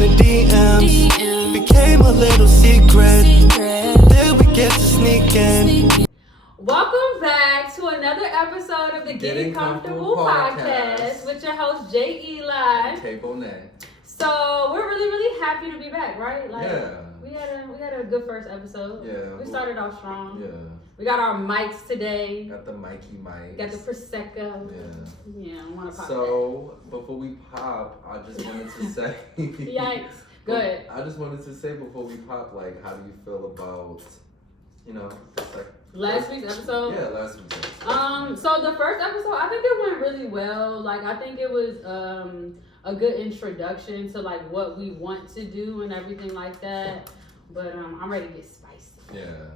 the DMs. Became a little secret. Then we get to sneak in. Welcome back to another episode of the Getting Comfortable podcast with your host Jay Eli. Hey, Bonae. So we're really happy to be back, right? Yeah. We had a good first episode. Yeah. We started off strong. Yeah. We got our mics today. Got the Mikey mics. Got the Prosecco. Yeah. I want to pop So before we pop, I just wanted to say. Yikes. Good. I just wanted to say before we pop, like, how do you feel about, just like last week's episode? Yeah, last week's episode. So the first episode, I think it went really well. Like, I think it was a good introduction to like what we want to do and everything like that. But I'm ready to get spicy. Yeah.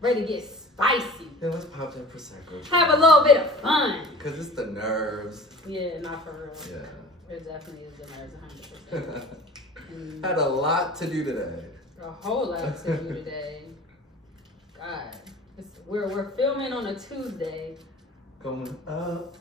Ready to get spicy. Yeah, let's pop that Prosecco. Have a little bit of fun. Because it's the nerves. Yeah, not for real. Yeah. It definitely is the nerves, 100%. Had a lot to do today. A whole lot to do today. God. We're filming on a Tuesday. Going up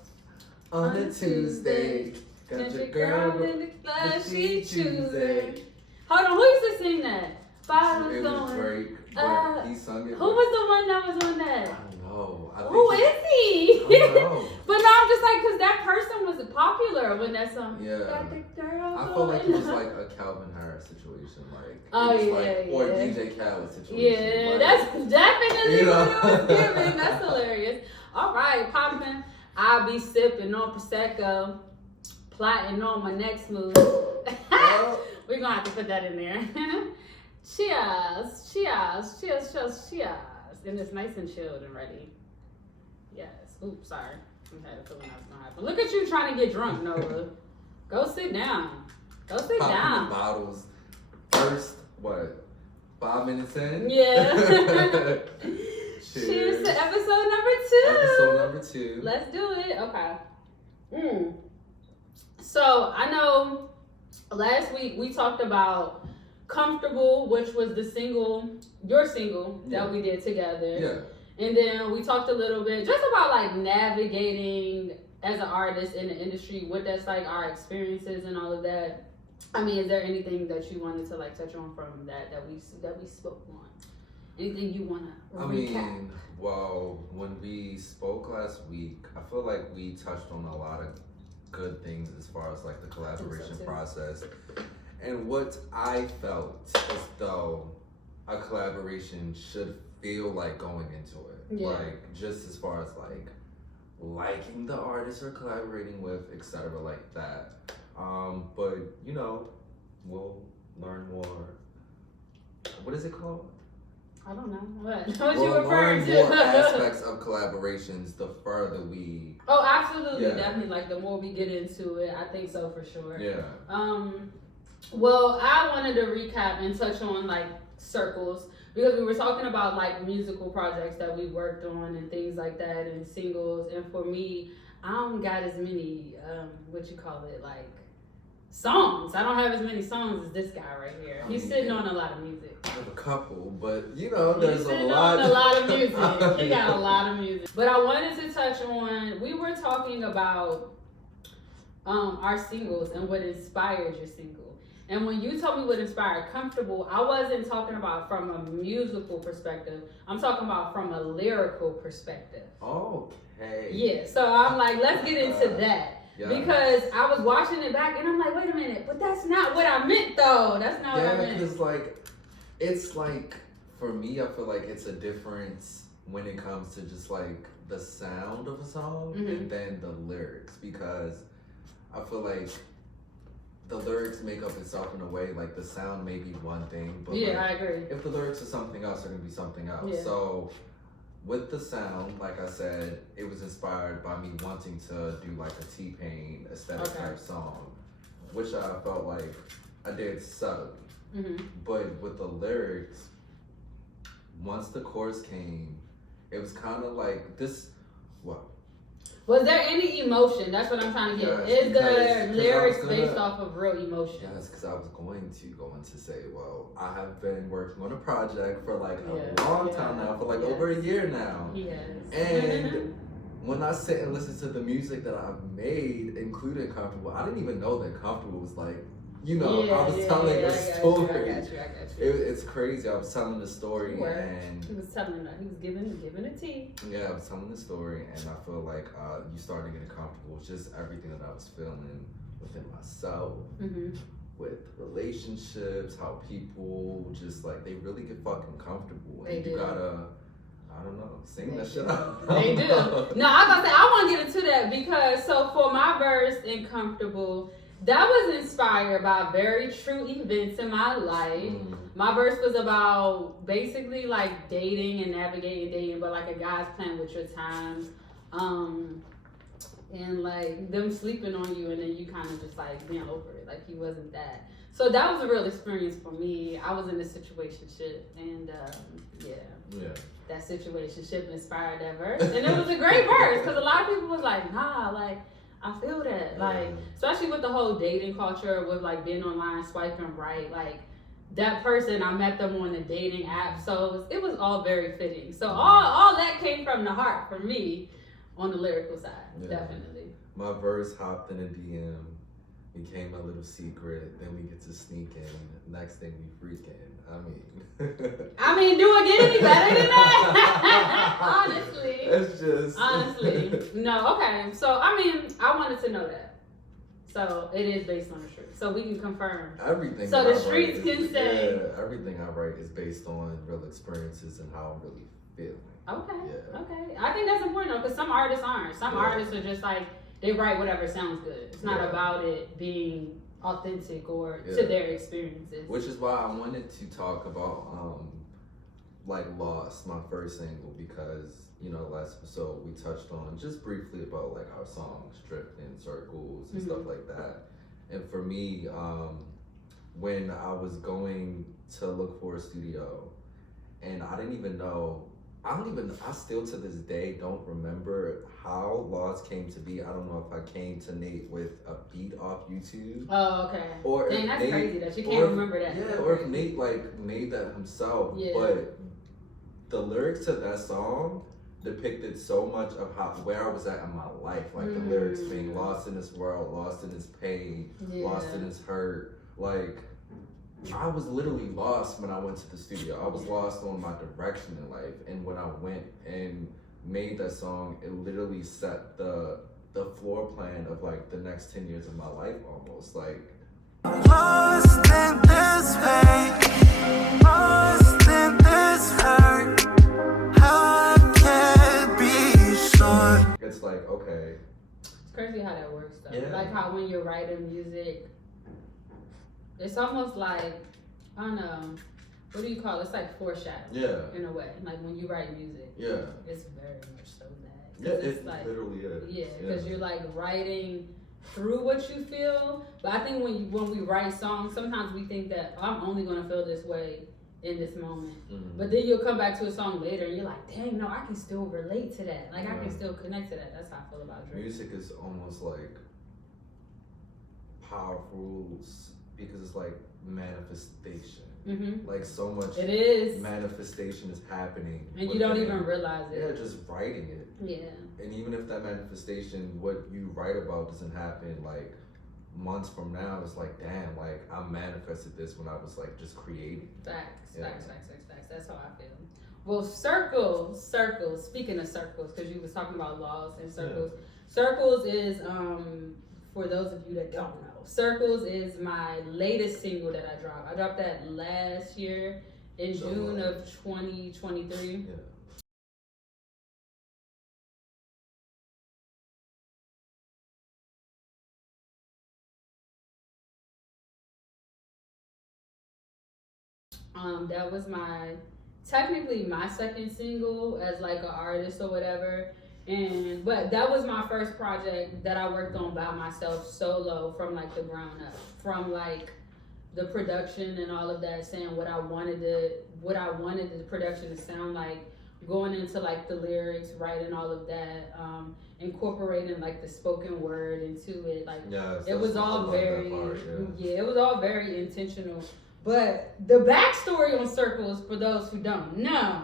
on a Tuesday. Got your girl in the class, she choosing. Tuesday. Hold on, who used to sing that? Bottles It was going. Drake, but he sung it. Who was the one that was on that? I don't know. Who is he? I don't know. But no, I'm just like, because that person was popular when that song. Yeah. Got the girl I feel like it was going. like a Calvin Harris situation, like. Oh, it was yeah, like, yeah. Or DJ Khaled situation. Yeah, like, that's definitely what it was giving. That's hilarious. All right, poppin'. I'll be sipping on Prosecco, plotting on my next move. We're gonna have to put that in there. Cheers, cheers, cheers, cheers, cheers. And it's nice and chilled and ready. Yes. Oops, sorry. I had a feeling that was gonna happen. Look at you trying to get drunk, Noah. Go sit down. Go sit Popping down. the bottles. First, 5 minutes in? Yeah. Cheers. Cheers to episode number 2. Episode number 2. Let's do it. Okay. So I know last week we talked about Comfortable, which was your single that we did together. Yeah. And then we talked a little bit just about like navigating as an artist in the industry, what that's like, our experiences and all of that. I mean, is there anything that you wanted to like touch on from that we spoke on? Anything you want to recap? I mean, well, when we spoke last week, I feel like we touched on a lot of good things as far as like the collaboration process. And what I felt as though a collaboration should feel like going into it. Yeah. Like, just as far as like liking the artist or collaborating with, etc. like that. But, we'll learn more. What is it called? I don't know. What We'll you referring to? More aspects of collaborations the further we. Oh, absolutely, Yeah. definitely. Like the more we get into it, I think so for sure. Yeah. Well, I wanted to recap and touch on like circles because we were talking about like musical projects that we worked on and things like that and singles. And for me, I don't got as many like songs. I don't have as many songs as this guy right here. He's sitting on a lot of music. I have a couple, but there's He's a sitting lot. on a lot of music. He got a lot of music. But I wanted to touch on. We were talking about our singles and what inspired your single. And when you told me what inspired Comfortable, I wasn't talking about from a musical perspective. I'm talking about from a lyrical perspective. Okay. Yeah, so I'm like, let's get into that. Yeah. Because I was watching it back and I'm like, wait a minute, but that's not what I meant though. That's not what I meant. Yeah, because it's like, for me, I feel like it's a difference when it comes to just like the sound of a song and then the lyrics. Because I feel like the lyrics make up itself in a way, like the sound may be one thing, but I agree. If the lyrics are something else, they're gonna be something else. Yeah. So with the sound, like I said, it was inspired by me wanting to do like a T-Pain aesthetic type song, which I felt like I did subtly. But with the lyrics, once the chorus came, it was kind of like this. Well, was there any emotion? That's what I'm trying to get. Yes, Is the lyrics based off of real emotion? Yes, because I was going to say, well, I have been working on a project for like a long time now, for like over a year now. Yes. And when I sit and listen to the music that I've made, including Comfortable, I didn't even know that Comfortable was like you know, I was telling a story. I got you. It's crazy. I was telling the story, and he was telling that he was giving a tea. Yeah, I was telling the story, and I feel like you starting to get comfortable with just everything that I was feeling within myself, with relationships, how people just like they really get fucking comfortable, and you gotta. I don't know. Sing that shit out. They do. No, I was about to say, I want to get into that because, so for my verse in Comfortable, that was inspired by very true events in my life. My verse was about basically like dating and navigating dating, but like a guy's playing with your time. And like them sleeping on you and then you kind of just like being over it. Like he wasn't that. So that was a real experience for me. I was in a situationship and that situationship inspired that verse. And it was a great verse because a lot of people was like, nah, like I feel that. Like, especially with the whole dating culture with like being online, swiping right, like that person, I met them on the dating app. So it was all very fitting. So all that came from the heart for me on the lyrical side, definitely. My verse hopped in a DM, became a little secret, then we get to sneak in. Next thing we freaking. I mean, do it get any better than that? Honestly. It's just. Honestly. No, okay. So, I mean, I wanted to know that. So, it is based on the streets. So, we can confirm. Everything. So, the streets can say. Yeah, everything I write is based on real experiences and how I'm really feeling. Okay. Yeah. Okay. I think that's important though, because some artists aren't. Some artists are just like, they write whatever sounds good. It's not about it being authentic or to their experiences. Which is why I wanted to talk about like Lost, my first single, because last episode we touched on just briefly about like our songs drifting in circles and stuff like that. And for me, when I was going to look for a studio, and I didn't even know. I still to this day don't remember how Lost came to be. I don't know if I came to Nate with a beat off YouTube. Oh, okay. Or dang, that's crazy that you can't remember that. Yeah, or if Nate like made that himself. Yeah. But the lyrics to that song depicted so much of where I was at in my life. Like the lyrics being lost in this world, lost in this pain, lost in this hurt. Like I was literally lost when I went to the studio. I was lost on my direction in life. And when I went and made that song, it literally set the floor plan of like the next 10 years of my life almost. Like lost in this pain, lost in this hurt. How I can't be sure. It's like, okay. It's crazy how that works though. Yeah. Like how when you're writing music, it's almost like, I don't know, what do you call it? It's like foreshadowing. Yeah. In a way. Like when you write music. Yeah. It's very much so that. Yeah, it's like, literally is. Yeah, because you're like writing through what you feel. But I think when we write songs, sometimes we think that I'm only going to feel this way in this moment. But then you'll come back to a song later and you're like, dang, no, I can still relate to that. Like I can still connect to that. That's how I feel about Drake. Music is almost like powerful because it's like manifestation. Like so much it is manifestation is happening and you don't even realize it. Yeah, just writing it. Yeah. And even if that manifestation, what you write about doesn't happen like months from now, it's like, damn, like I manifested this when I was like just creating. Facts. That's how I feel. Well, circles. Speaking of circles, because you was talking about laws and circles. Circles is for those of you that don't know, Circles is my latest single that I dropped. I dropped that last year in June of 2023. Yeah. That was technically my second single as like an artist or whatever. But that was my first project that I worked on by myself solo from like the ground up, from like the production and all of that, saying what I wanted the production to sound like, going into like the lyrics, writing all of that, incorporating like the spoken word into it. Like it was all very it was all very intentional. But the backstory on Circles, for those who don't know,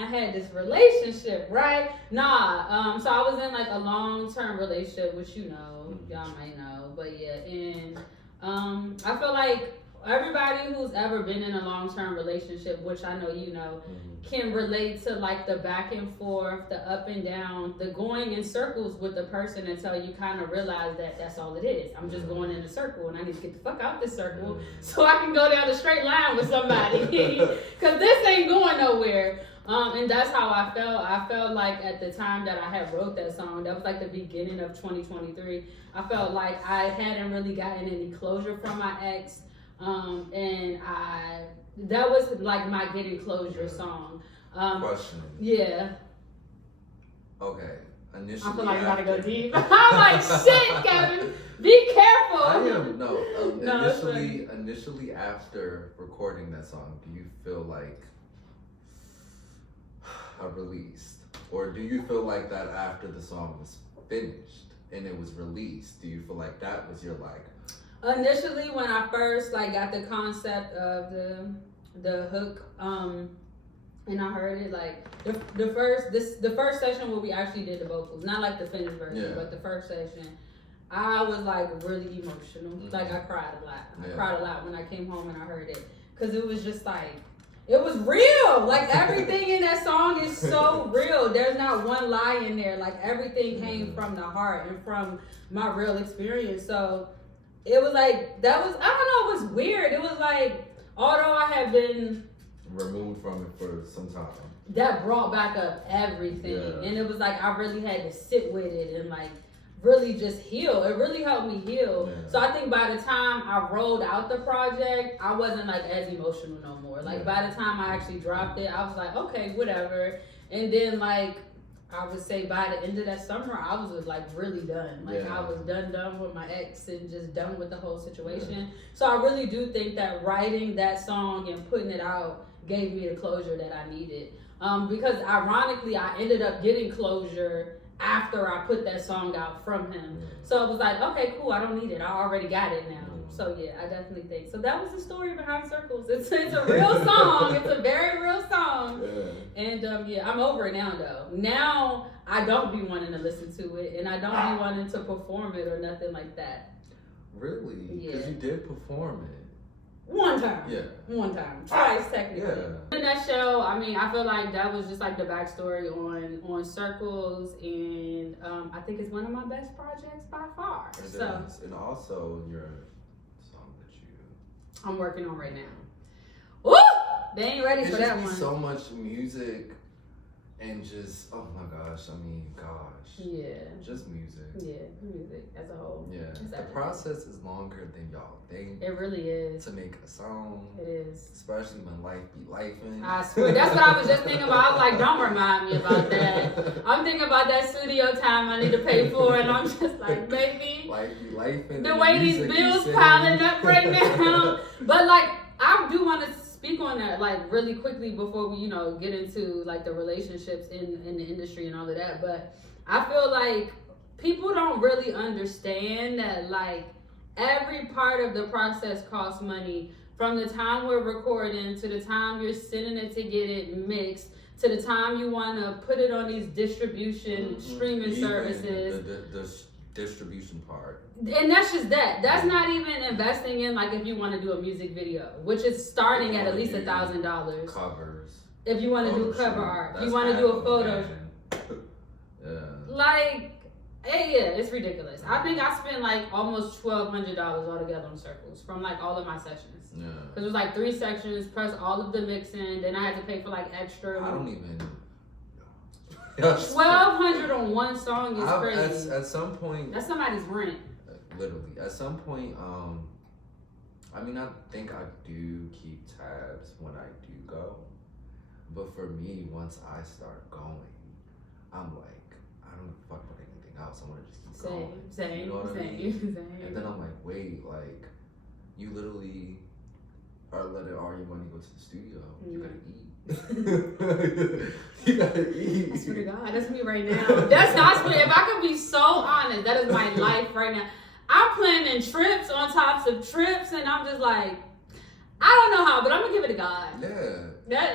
I had this relationship, right? Nah, so I was in like a long-term relationship, which y'all might know, but yeah, and I feel like everybody who's ever been in a long-term relationship, which I know can relate to like the back and forth, the up and down, the going in circles with the person until you kind of realize that that's all it is. I'm just going in a circle and I need to get the fuck out this circle so I can go down the straight line with somebody because this ain't going nowhere. And that's how I felt. I felt like at the time that I had wrote that song, that was like the beginning of 2023. I felt like I hadn't really gotten any closure from my ex. And that was like my getting closure song. Question. Yeah. Okay. Initially, I feel like you gotta go deep. I'm like, shit, Kevin, be careful. I am initially after recording that song, do you feel like a released, or do you feel like that after the song was finished and it was released? Do you feel like that was your like? Initially, when I first like got the concept of the hook, and I heard it like the first session where we actually did the vocals, not like the finished version, but the first session, I was like really emotional. Like I cried a lot. I cried a lot when I came home and I heard it, because it was just like, it was real. Like everything in that song is so real. There's not one lie in there. Like everything came from the heart and from my real experience. So it was like, I don't know, it was weird. It was like, although I had been removed from it for some time, that brought back up everything. And it was like, I really had to sit with it and like really just heal. It really helped me heal. So I think by the time I rolled out the project, I wasn't like as emotional no more. Like by the time I actually dropped it, I was like, okay, whatever. And then like, I would say by the end of that summer, I was like really done. Like I was done with my ex and just done with the whole situation. So I really do think that writing that song and putting it out gave me the closure that I needed. Because ironically, I ended up getting closure after I put that song out from him. So it was like, okay, cool, I don't need it. I already got it now. So yeah, I definitely think. So that was the story behind Circles. It's a real song. It's a very real song. And I'm over it now though. Now I don't be wanting to listen to it, and I don't be wanting to perform it or nothing like that. Really? Because you did perform it. One time. One time. Twice, technically. In that show, I mean, I feel like that was just like the backstory on Circles, and I think it's one of my best projects by far. It is. And also your song that I'm working on right now. Woo! They ain't ready for that one. So much music and just, oh my gosh, just music. Yeah, music as a whole. Yeah, the process is longer than y'all think. It really is. To make a song. It is. Especially when life be lifing. I swear, that's what I was just thinking about. I was like, don't remind me about that. I'm thinking about that studio time I need to pay for, and I'm just like, baby. Life be lifing. The way these bills piling up right now. But like, I do want to speak on that like really quickly before we get into like the relationships in the industry and all of that. But I feel like people don't really understand that like every part of the process costs money, from the time we're recording to the time you're sending it to get it mixed to the time you want to put it on these distribution streaming services. The distribution part. And that's just that. That's not even investing in like if you want to do a music video, which is starting at least $1,000. Covers. If you want to do cover art, if you want to do a photo. Like, it's ridiculous. I think I spent like almost $1,200 altogether on Circles from like all of my sessions. Yeah. Because it was like 3 sections plus all of the mixing. Then I had to pay for like extra. I don't even. $1,200 on one song is crazy. At some point, that's somebody's rent. Literally, at some point, I mean, I think I do keep tabs when I do go, but for me, once I start going, I'm like, I don't fuck with anything else. I want to just keep going. Same. You know what I mean? And then I'm like, wait, like, you literally are letting all your money go to the studio. You gotta eat. You gotta eat. I swear to God, that's me right now. That's not swear. If I could be so honest, that is my life right now. I'm planning trips on tops of trips, and I'm just like, I don't know how, but I'm gonna give it to God. Yeah.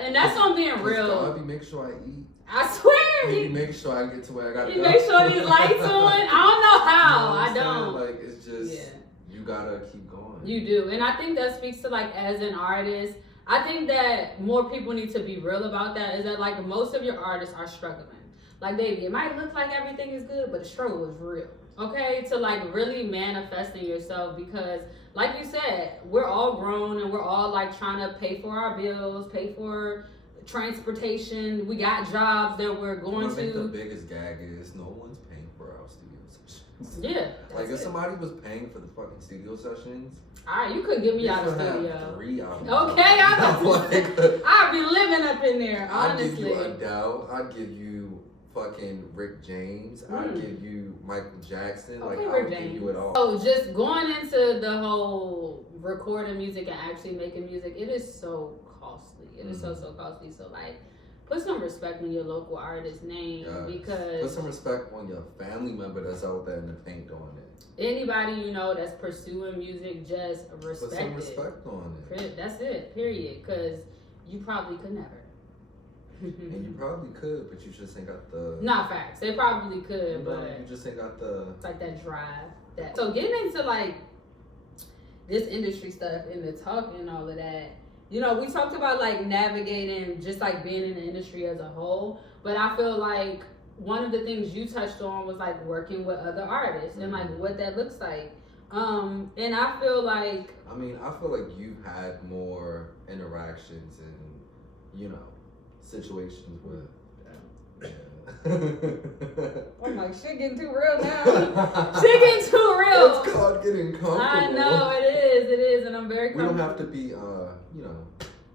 And that's on being real. God be make sure I eat. I swear. He make sure I get to where I gotta go. He make sure these lights on. I don't know how. You know I don't. Like, it's just, you gotta keep going. You do. And I think that speaks to, like, as an artist, I think that more people need to be real about that, is that, like, most of your artists are struggling. Like, it might look like everything is good, but the struggle is real. Okay? To, like, really manifesting yourself, because, like you said, we're all grown and we're all, like, trying to pay for our bills, pay for transportation. We got jobs that we're going to. I think the biggest gag is no one's paying for our studio sessions. Yeah. Like, if somebody was paying for the fucking studio sessions, alright, you could get me out of studio. 3 hours. Okay, I'd be living up in there, honestly. I'd give you Adele. I'd give you fucking Rick James. I'd give you Michael Jackson. Okay, like, Rick I'd James. give you it all. So just going into the whole recording music and actually making music, it is so costly. It is so costly. So, like, put some respect on your local artist's name, because put some respect on your family member that's out there in the paint doing it. Anybody you know that's pursuing music, just respect Put some respect on it. That's it, period. Because you probably could never. And you probably could, but you just ain't got the... Not facts. They probably could, but... You just ain't got the... Like, that drive. So, getting into, like, this industry stuff and the talk and all of that, you know, we talked about, like, navigating, just, like, being in the industry as a whole. But I feel like one of the things you touched on was, like, working with other artists and, like, what that looks like. And I feel like... I mean, I feel like you've had more interactions and, you know, situations with... I'm like, shit getting too real now. Shit getting too real. It's called getting comfortable. I know, it is, and I'm very comfortable. We don't have to be, you know,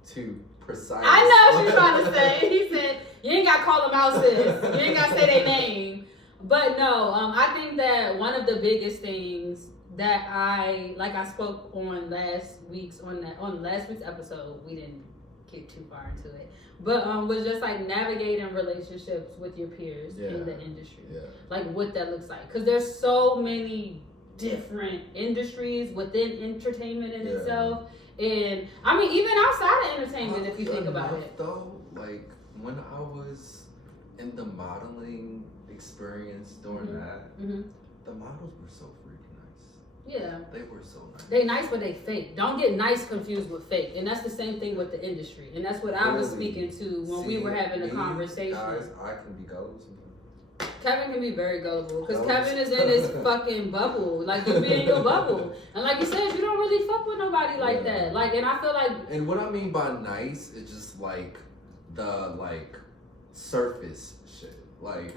too precise. I know what you're trying to say. He said, you ain't got to call them out, sis. You ain't got to say their name. But no, I think that one of the biggest things that I spoke on last week's episode, we didn't get too far into it, but was just like navigating relationships with your peers in the industry, like what that looks like, because there's so many different industries within entertainment in itself, and I mean even outside of entertainment, if you think about it. Though, like when I was in the modeling experience during that, the models were so freaking nice. Yeah. They were so nice. They nice, but they fake. Don't get nice confused with fake. And that's the same thing with the industry. And that's what I was speaking to when we were having a conversation. Guys, I can be gullible sometimes. Kevin can be very gullible because Kevin is in his fucking bubble. Like, you be in your bubble. And like you said, you don't really fuck with nobody like that. Like, and I feel like... And what I mean by nice is just like the, like, surface shit. Like,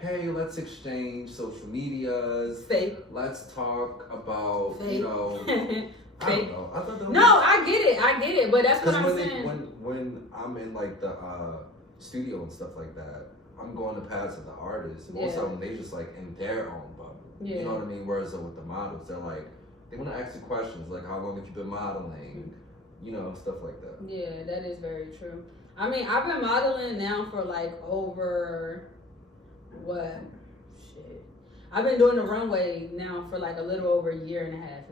hey, let's exchange social medias. Fake. Let's talk about, you know, I don't know. I thought that was I get it, but that's what I'm saying. When I'm in like the studio and stuff like that, I'm going to pass with the artists. Most of them, they just like in their own bubble. You know what I mean? Whereas with the models, they're like, they want to ask you questions like, how long have you been modeling? You know, stuff like that. Yeah, that is very true. I mean, I've been modeling now for like over... I've been doing the runway now for like a little over a year and a half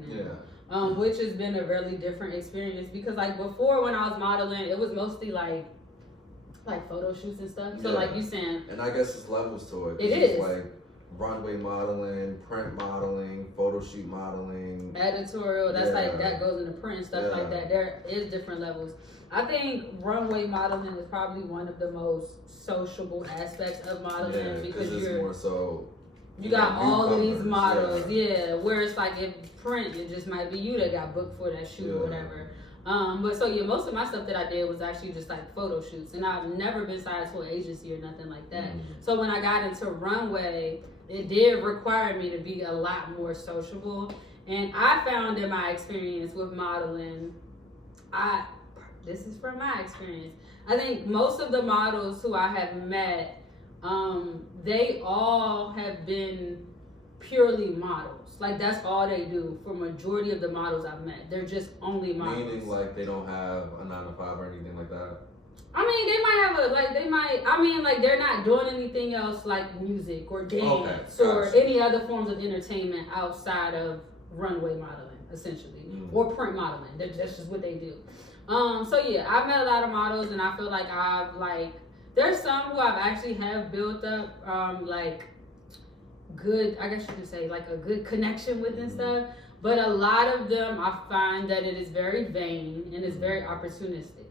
now. Which has been a really different experience because like before when I was modeling, it was mostly like photo shoots and stuff. So like you saying, and I guess there's levels to it. It's like runway modeling, print modeling, photo shoot modeling, editorial. That's like that goes into print and stuff like that. There is different levels. I think runway modeling is probably one of the most sociable aspects of modeling because you're more so. You got all of these models, where it's like in print, it just might be you that got booked for that shoot or whatever. But so most of my stuff that I did was actually just like photo shoots, and I've never been signed to an agency or nothing like that. So when I got into runway, it did require me to be a lot more sociable, and I found in my experience with modeling, this is from my experience, I think most of the models who I have met, they all have been purely models. Like that's all they do for majority of the models I've met. They're just only models. Meaning like they don't have a 9-to-5 or anything like that? I mean, they might have they're not doing anything else like music or dance or any other forms of entertainment outside of runway modeling. essentially, or print modeling. That's just what they do. So yeah, I've met a lot of models, and I feel like there's some who I've actually have built up like good, I guess you could say, like a good connection with and stuff. But a lot of them, I find that it is very vain and it's very opportunistic.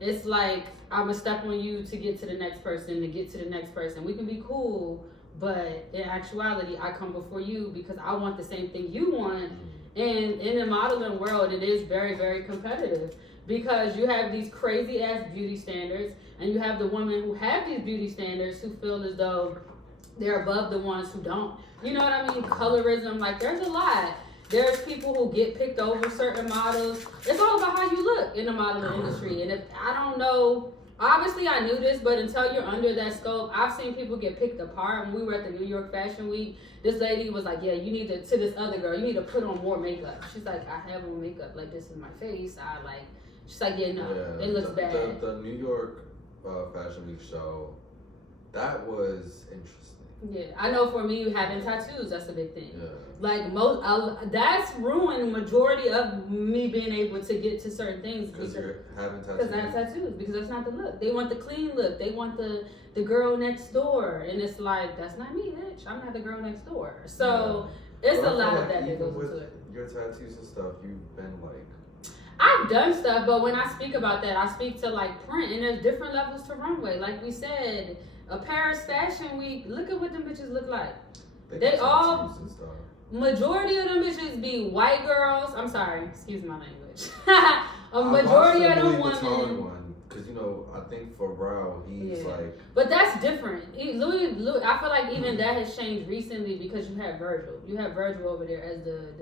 It's like, I'm gonna step on you to get to the next person, to get to the next person. We can be cool, but in actuality, I come before you because I want the same thing you want. And in the modeling world, it is very, very competitive because you have these crazy ass beauty standards, and you have the women who have these beauty standards who feel as though they're above the ones who don't. You know what I mean? Colorism, like there's a lot. There's people who get picked over certain models. It's all about how you look in the modeling industry. And if I don't know, obviously I knew this, but until you're under that scope, I've seen people get picked apart. When we were at the New York Fashion Week, this lady was like, yeah, you need to this other girl, you need to put on more makeup. She's like, I have on makeup, like this is my face. She's like, yeah, no, it looks bad. The New York Fashion Week show, that was interesting. Yeah, I know for me, having tattoos, that's a big thing. Yeah. Like that's ruined the majority of me being able to get to certain things because you're having tattoos. Because I have tattoos, because that's not the look. They want the clean look. They want the girl next door, and it's like, that's not me, bitch. I'm not the girl next door. So it's a lot of that that goes into it. Your tattoos and stuff, you've been like. I've done stuff, but when I speak about that, I speak to like print, and there's different levels to runway. Like we said, a Paris Fashion Week, look at what them bitches look like. They all, majority of them bitches be white girls. I'm sorry, excuse my language. A majority of them women. Because, you know, I think Pharrell, he's like. But that's different. Louis, I feel like even that has changed recently because you have Virgil. You have Virgil over there as the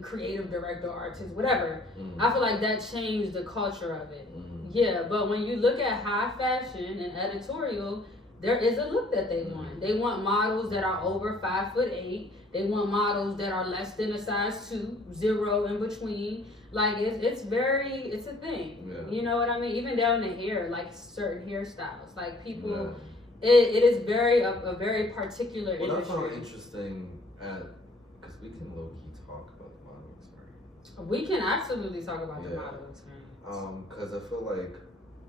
creative director, artist, whatever. I feel like that changed the culture of it. Yeah, but when you look at high fashion and editorial, there is a look that they want. They want models that are over 5'8". They want models that are less than a size 2, 0 in between. Like it's a thing. Yeah. You know what I mean? Even down the hair, like certain hairstyles. Like people, it is a very particular industry. What I found interesting because we can low key talk about the model experience. We can absolutely talk about the model experience. Because I feel like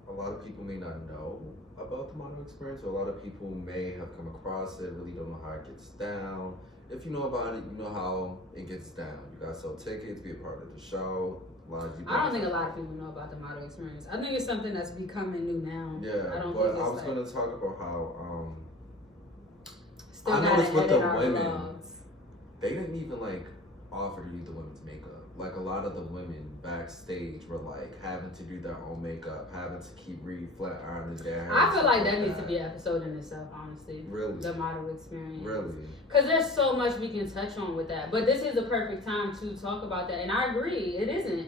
a lot of people may not know about the model experience, or a lot of people may have come across it, really don't know how it gets down. If you know about it, you know how it gets down. You gotta sell tickets, be a part of the show. I don't think a lot of people know about the model experience. I think it's something that's becoming new now. Yeah, I was going to talk about how still I noticed with the women, blogs. They didn't even like offer to use the women's makeup. Like a lot of the women backstage were like having to do their own makeup, having to keep flat ironing their hair. I feel like that needs to be an episode in itself, honestly. Really? The model experience. Really? Because there's so much we can touch on with that. But this is the perfect time to talk about that. And I agree, it isn't.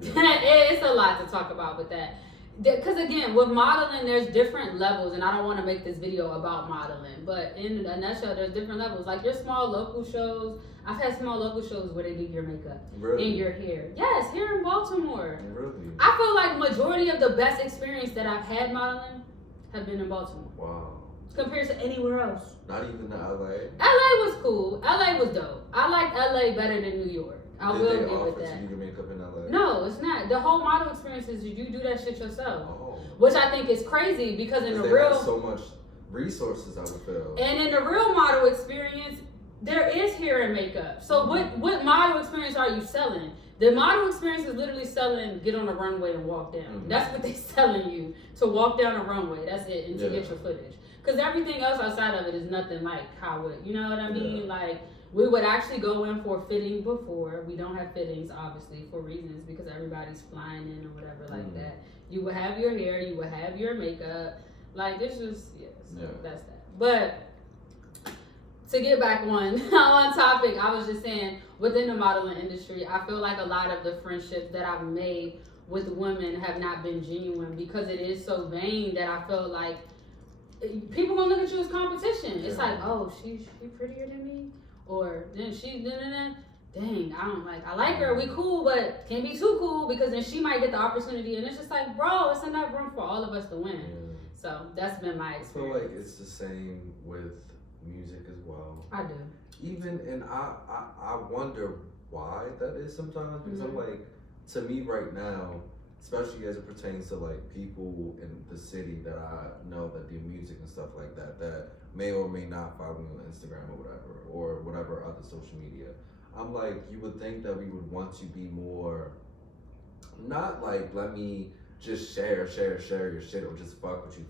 Yeah. It's a lot to talk about with that. Because again, with modeling, there's different levels, and I don't want to make this video about modeling, but in a nutshell, there's different levels. Like your small local shows, I've had small local shows where they do your makeup and your hair. Yes, here in Baltimore. Really? I feel like majority of the best experience that I've had modeling have been in Baltimore. Wow. Compared to anywhere else. Not even to LA? LA was cool. LA was dope. I like LA better than New York. I will Did give they it offer that. to do your makeup in LA? No, it's not. The whole model experience is you do that shit yourself. Oh. Which I think is crazy because in the they real have so much resources, I would feel. And in the real model experience, there is hair and makeup. So what model experience are you selling? The model experience is literally selling get on a runway and walk down. That's what they're selling you, to walk down a runway. That's it, and to get your footage. Because everything else outside of it is nothing like how it, you know what I mean? Yeah. Like, we would actually go in for fitting before. We don't have fittings, obviously, for reasons because everybody's flying in or whatever like that. You would have your hair, you would have your makeup. Like, it's just, that's that. But to get back on topic, I was just saying, within the modeling industry, I feel like a lot of the friendships that I've made with women have not been genuine because it is so vain that I feel like people gonna look at you as competition. It's like, oh, she's prettier than me, or then dang, I like her, we cool, but can't be too cool because then she might get the opportunity, and it's just like, bro, it's enough room for all of us to win. So that's been my experience. I feel like it's the same with music as well. I do. even, and I wonder why that is sometimes, because I'm like, to me right now, especially as it pertains to like people in the city that I know that do music and stuff like that, that may or may not follow me on Instagram or whatever other social media. I'm like, you would think that we would want to be more, not like, let me just share your shit or just fuck with you,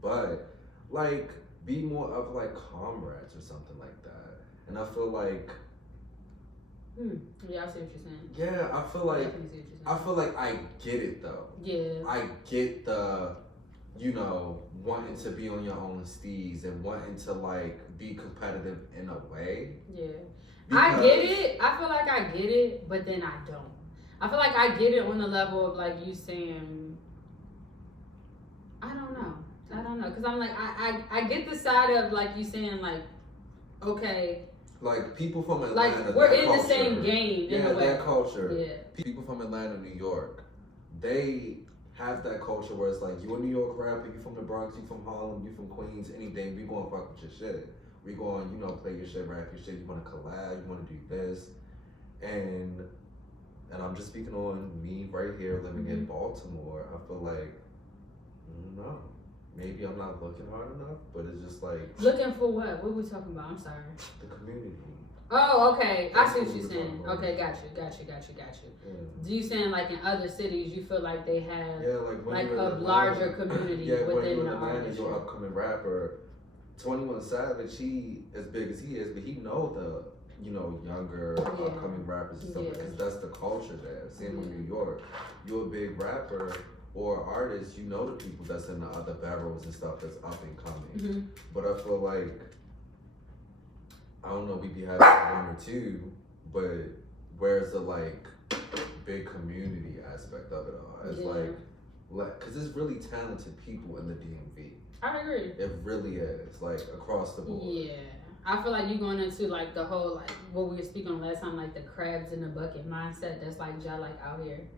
but like, be more of like comrades or something like that. And I feel like, yeah, I see what you're saying. yeah, I feel like I get it though. Yeah. I get the, you know, wanting to be on your own steez and wanting to like be competitive in a way. Yeah. I get it. I feel like I get it, but then I don't. I feel like I get it on the level of like you saying, I don't know. Because I'm like, I get the side of like you saying like, okay. Like people from Atlanta. Like we're in culture, the same game in a way. That culture. Yeah. People from Atlanta, New York, they have that culture where it's like, you a New York rapper, you from the Bronx, you from Harlem, you from Queens, anything, we gonna fuck with your shit. We going, you know, play your shit, rap your shit, you wanna collab, you wanna do this. And I'm just speaking on me right here living in Baltimore. I feel like, I don't know. Maybe I'm not looking hard enough, but it's just like... Looking for what? What are we talking about? I'm sorry. The community. Oh, okay. I see what you're saying. About. Okay, got you. Yeah. Do you saying like in other cities you feel like they have like a larger community within the artistry? Your upcoming rapper, 21 Savage, he as big as he is, but he know the, you know, younger upcoming rappers and stuff because that's the culture there. Same with New York. You're a big rapper or artist, you know the people that's in the other barrels and stuff that's up and coming. But I feel like, I don't know, we be having one or two, but where's the like big community aspect of it all? It's like, cause there's really talented people in the DMV. I agree. It really is, like across the board. Yeah. I feel like you're going into like the whole, like what we were speaking on last time, like the crabs in the bucket mindset that's like like out here.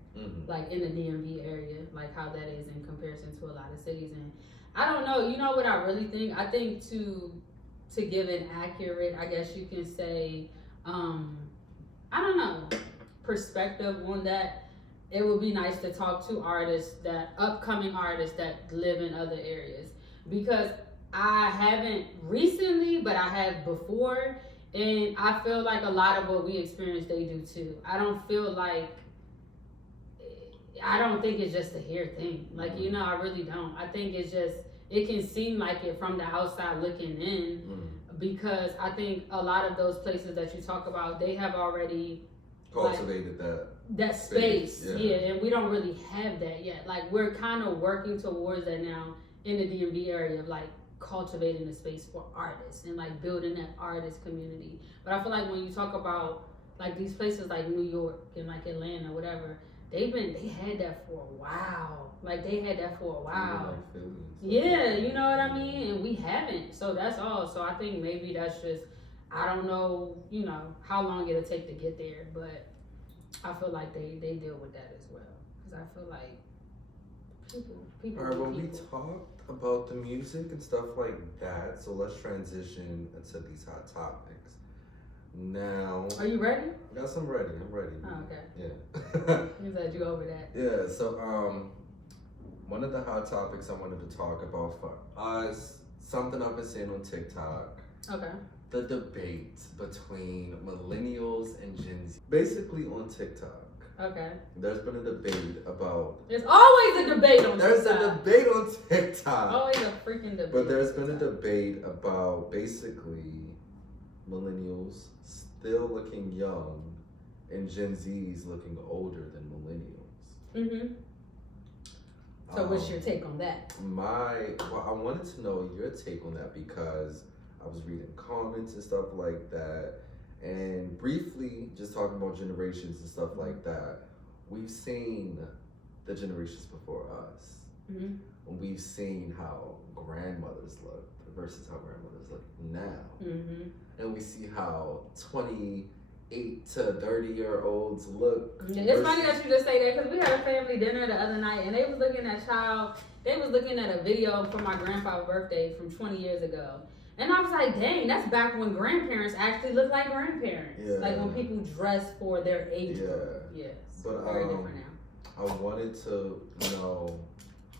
Like in the DMV area, like how that is in comparison to a lot of cities. And I don't know, you know what I really think? I think to give an accurate, I guess you can say, I don't know, perspective on that, it would be nice to talk to artists, that upcoming artists that live in other areas. Because I haven't recently, but I have before, and I feel like a lot of what we experience, they do too. I don't think it's just a here thing. Like, you know, I really don't. I think it's just, it can seem like it from the outside looking in, because I think a lot of those places that you talk about, they have already cultivated that space. Yeah, and we don't really have that yet. Like, we're kind of working towards that now in the DMV area of like cultivating a space for artists and like building that artist community. But I feel like when you talk about like these places like New York and like Atlanta, whatever, they had that for a while. Like they had that for a while. Yeah, you know what I mean? And we haven't. So that's all. So I think maybe that's just, I don't know, you know, how long it'll take to get there, but I feel like they deal with that as well. Because I feel like people. All right, well, we talked about the music and stuff like that, so let's transition into these hot topics. Now, are you ready? Yes, I'm ready. Oh, okay. Yeah. I'm glad you over that. Yeah, so one of the hot topics I wanted to talk about for us, something I've been seeing on TikTok. Okay. The debate between millennials and Gen Z. Basically on TikTok. Okay. There's been a debate about... There's always a debate on TikTok. There's a debate on TikTok. Always a freaking debate. But there's been a debate about basically millennials still looking young and Gen Z's looking older than millennials. So what's your take on that? I wanted to know your take on that because I was reading comments and stuff like that. And briefly, just talking about generations and stuff like that, we've seen the generations before us. And we've seen how grandmothers look versus how grandmothers look now. And we see how 28 to 30-year-olds look. It's funny that you just say that because we had a family dinner the other night and they was looking at a video for my grandpa's birthday from 20 years ago. And I was like, dang, that's back when grandparents actually looked like grandparents. Yeah. Like when people dress for their age group. Yes. But very different now. I wanted to know,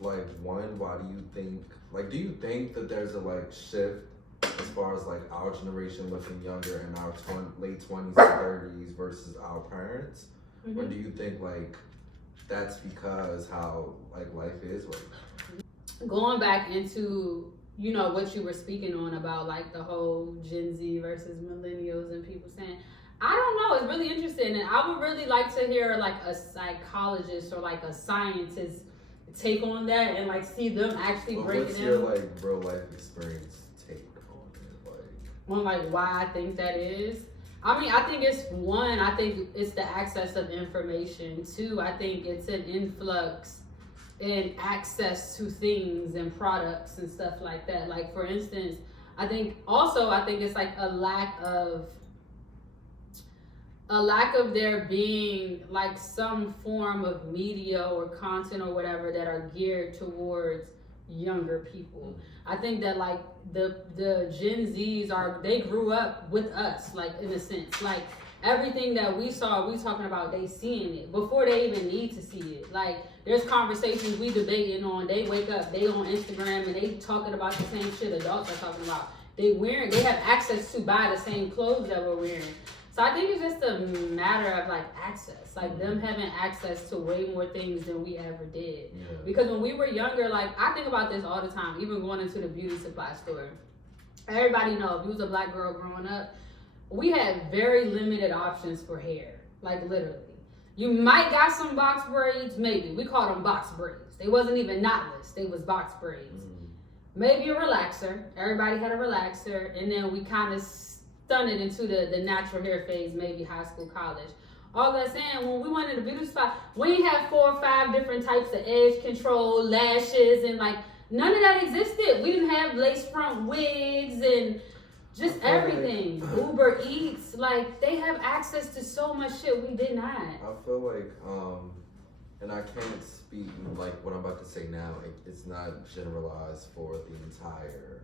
like, one, why do you think, like, do you think that there's a, like, shift as far as, like, our generation looking younger in our late 20s and 30s versus our parents? Mm-hmm. Or do you think, like, that's because how, like, life is right now? Going back into, you know, what you were speaking on about, like, the whole Gen Z versus millennials and people saying, I don't know, it's really interesting. And I would really like to hear, like, a psychologist or, like, a scientist take on that and, like, see them actually break it down. What's your, like, real life experience take on it? Like, on, like, why I think that is? I mean, I think it's one, I think it's the access of information. Two, I think it's an influx in access to things and products and stuff like that. Like, for instance, I think it's like a lack of there being like some form of media or content or whatever that are geared towards younger people. I think that like the Gen Zs they grew up with us, like, in a sense, like everything that we saw, we talking about, they seeing it before they even need to see it. Like, there's conversations we debating on, they wake up, they on Instagram and they talking about the same shit adults are talking about. They have access to buy the same clothes that we're wearing. So I think it's just a matter of like access, like them having access to way more things than we ever did. yeah. Because when we were younger, like, I think about this all the time, even going into the beauty supply store. Everybody know if you was a black girl growing up, we had very limited options for hair, like literally. You might got some box braids, maybe. We called them box braids. They wasn't even knotless, they was box braids. Maybe a relaxer. Everybody had a relaxer, and then we kind of stunned it into the natural hair phase, maybe high school, college. All that saying, when we went in the beauty spot, we had 4 or 5 different types of edge control, lashes, and like none of that existed. We didn't have lace front wigs and just everything. Like, Uber Eats, like they have access to so much shit we did not. I feel like, and I can't speak like what I'm about to say now. It's not generalized for the entire,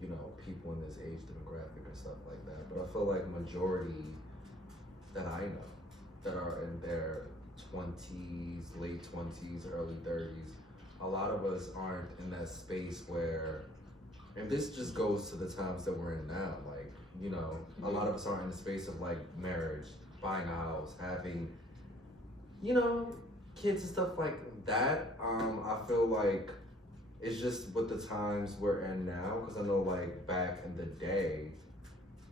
you know, people in this age demographic and stuff like that. But I feel like majority that I know that are in their 20s, late 20s, early 30s, a lot of us aren't in that space where, and this just goes to the times that we're in now, like, you know, a lot of us aren't in the space of like marriage, buying a house, having, you know, kids and stuff like that. I feel like it's just with the times we're in now, because I know like back in the day,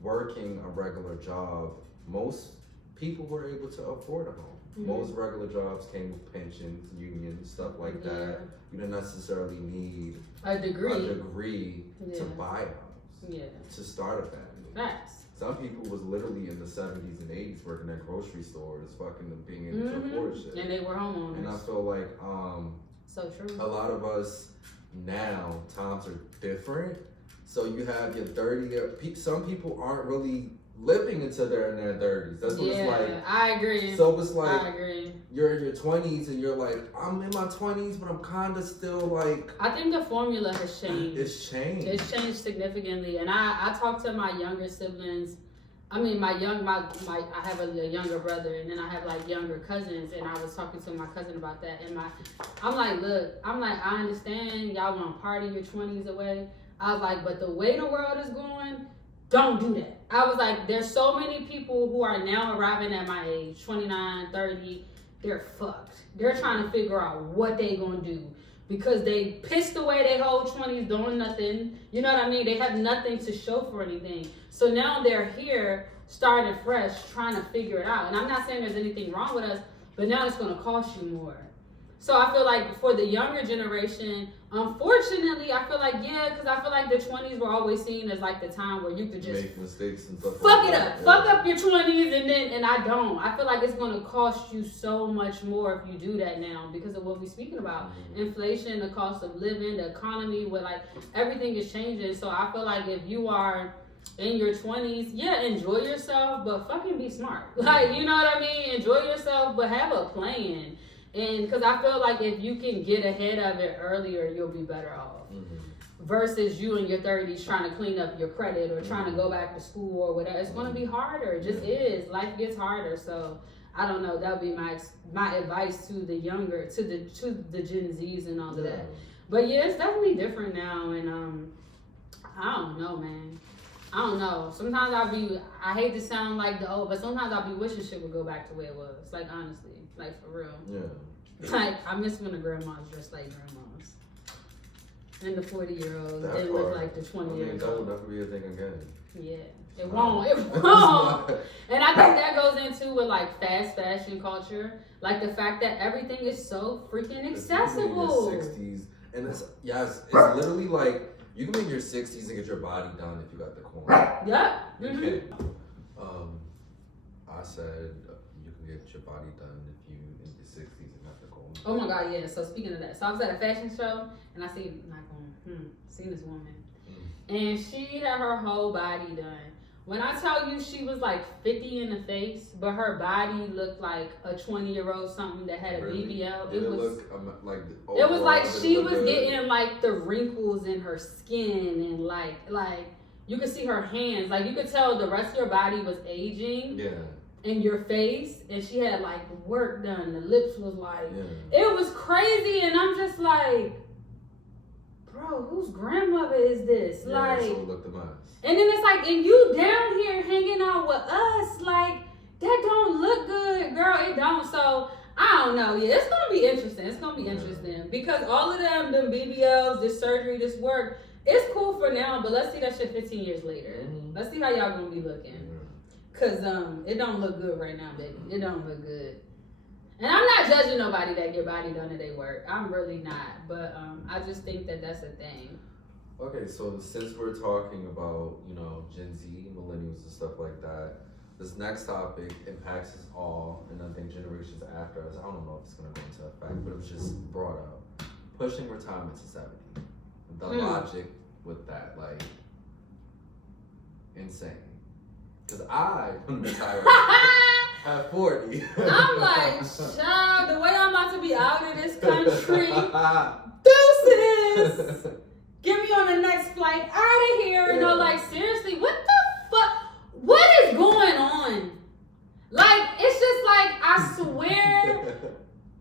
working a regular job, most people were able to afford a home. Most regular jobs came with pensions, unions, stuff like that. You didn't necessarily need a degree to buy a house, to start a family. Nice. Some people was literally in the 70s and 80s working at grocery stores, fucking them being able to afford shit. And they were homeowners. And I feel like so true. A lot of us now, times are different. So you have your 30, some people aren't really living until they're in their 30s. That's what it's like. I agree. So it's like, I agree. You're in your 20s and you're like, I'm in my 20s, but I'm kind of still like. I think the formula has changed. It's changed. It's changed significantly. And I talk to my younger siblings. I mean, I have a younger brother, and then I have like younger cousins, and I was talking to my cousin about that. And I'm like, I understand y'all want to party your 20s away. I was like, but the way the world is going, don't do that. I was like, there's so many people who are now arriving at my age, 29, 30, they're fucked. They're trying to figure out what they gonna do because they pissed away their whole 20s doing nothing. You know what I mean? They have nothing to show for anything. So now they're here, starting fresh, trying to figure it out. And I'm not saying there's anything wrong with us, but now it's gonna cost you more. So I feel like for the younger generation, unfortunately, I feel like, because I feel like the 20s were always seen as like the time where you could just make mistakes and stuff. Fuck it up. Fuck up your 20s and I don't. I feel like it's going to cost you so much more if you do that now because of what we're speaking about. Inflation, the cost of living, the economy, where like everything is changing. So I feel like if you are in your 20s, enjoy yourself, but fucking be smart. Like, you know what I mean? Enjoy yourself, but have a plan. And because I feel like if you can get ahead of it earlier, you'll be better off. versus you in your 30s trying to clean up your credit or trying to go back to school or whatever. It's going to be harder. It just is. Life gets harder. So I don't know. That would be my advice to the younger, to the Gen Zs and all of that. But yeah, it's definitely different now. And I don't know, man. I don't know. Sometimes I hate to sound like the old, but sometimes I'll be wishing shit would go back to where it was. Like, honestly. Like, for real. Yeah. Like, I miss when the grandmas dressed like grandmas. And the 40-year-olds didn't look like the 20-year-olds. That will never be a thing again. Yeah. It won't. It won't. And I think that goes into with, like, fast fashion culture. Like, the fact that everything is so freaking accessible. In your 60s. And it's literally like, you can be in your 60s and get your body done if you got the coin. Yeah. You can. I said you can get your body done if you in your 60s and got the coin. Oh my God, yeah. So speaking of that, so I was at a fashion show and I seen this woman, and she had her whole body done. When I tell you she was like 50 in the face, but her body looked like a 20-year-old something that had a BBL. Did it was like it was like she was getting like the wrinkles in her skin and like you could see her hands. Like you could tell the rest of your body was aging. Yeah. In your face, and she had like work done. The lips was like it was crazy, and I'm just like, bro, whose grandmother is this? Yeah, like, so look the mess. And then it's like, and you down here hanging out with us, like that don't look good, girl. It don't. So I don't know. Yeah, it's gonna be interesting. It's gonna be interesting because all of them BBLs, this surgery, this work, it's cool for now. But let's see that shit 15 years later. Let's see how y'all gonna be looking. Cause it don't look good right now, baby. It don't look good. And I'm not judging nobody that get body done at their work. I'm really not. But I just think that that's a thing. Okay, so since we're talking about, Gen Z, millennials and stuff like that, this next topic impacts us all, and I think generations after us. I don't know if it's gonna go into effect, but it was just brought up. Pushing retirement to 70. The logic with that, like, insane. Because I want to retire at 40. I'm like, child, the way I'm about to be out of this country, deuces! Get me on the next flight out of here. And I'm like, seriously, what the fuck? What is going on? Like, it's just like, I swear,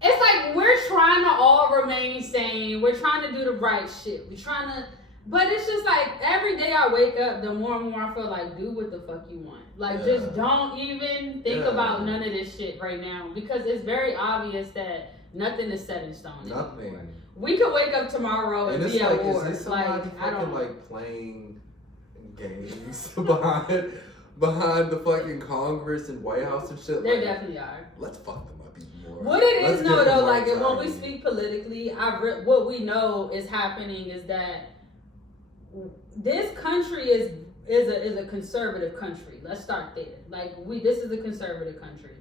it's like we're trying to all remain sane. We're trying to do the right shit. We're trying to... But it's just like every day I wake up, the more and more I feel like do what the fuck you want. Like just don't even think about none of this shit right now because it's very obvious that nothing is set in stone. Nothing. Anymore. We could wake up tomorrow and be at war. Is somebody like playing games behind the fucking Congress and White House and shit? They definitely are. Let's fuck them up even more. What it is though, like when we speak politically, what we know is happening is that this country is a conservative country. Let's start there. Like this is a conservative country.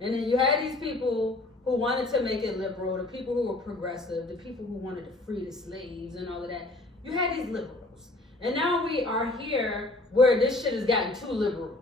And then you had these people who wanted to make it liberal, the people who were progressive, the people who wanted to free the slaves and all of that. You had these liberals. And now we are here where this shit has gotten too liberal.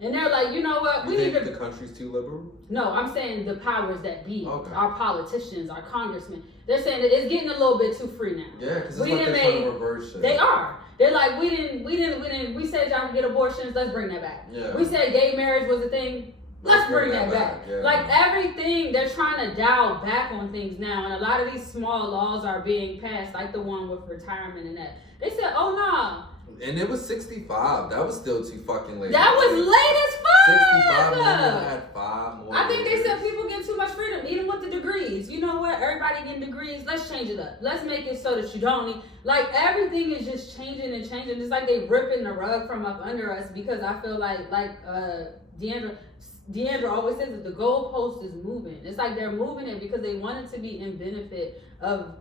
And they're like, you know what? We think the country's too liberal? No, I'm saying the powers that be, our politicians, our congressmen. They're saying that it's getting a little bit too free now. Yeah, because it's like they're trying to reverse shit. They are. They're like, we said y'all can get abortions, let's bring that back. Yeah. We said gay marriage was a thing, let's bring that back. Yeah. Like everything, they're trying to dial back on things now. And a lot of these small laws are being passed, like the one with retirement and that. They said, oh no. And it was 65. That was still too fucking late. That was late as fuck. 65 women had 5 more. I think they said people get too much freedom, even with the degrees. You know what? Everybody getting degrees. Let's change it up. Let's make it so that you don't need. Like everything is just changing and changing. It's like they ripping the rug from up under us because I feel like Deandra always says that the goalpost is moving. It's like they're moving it because they want it to be in benefit of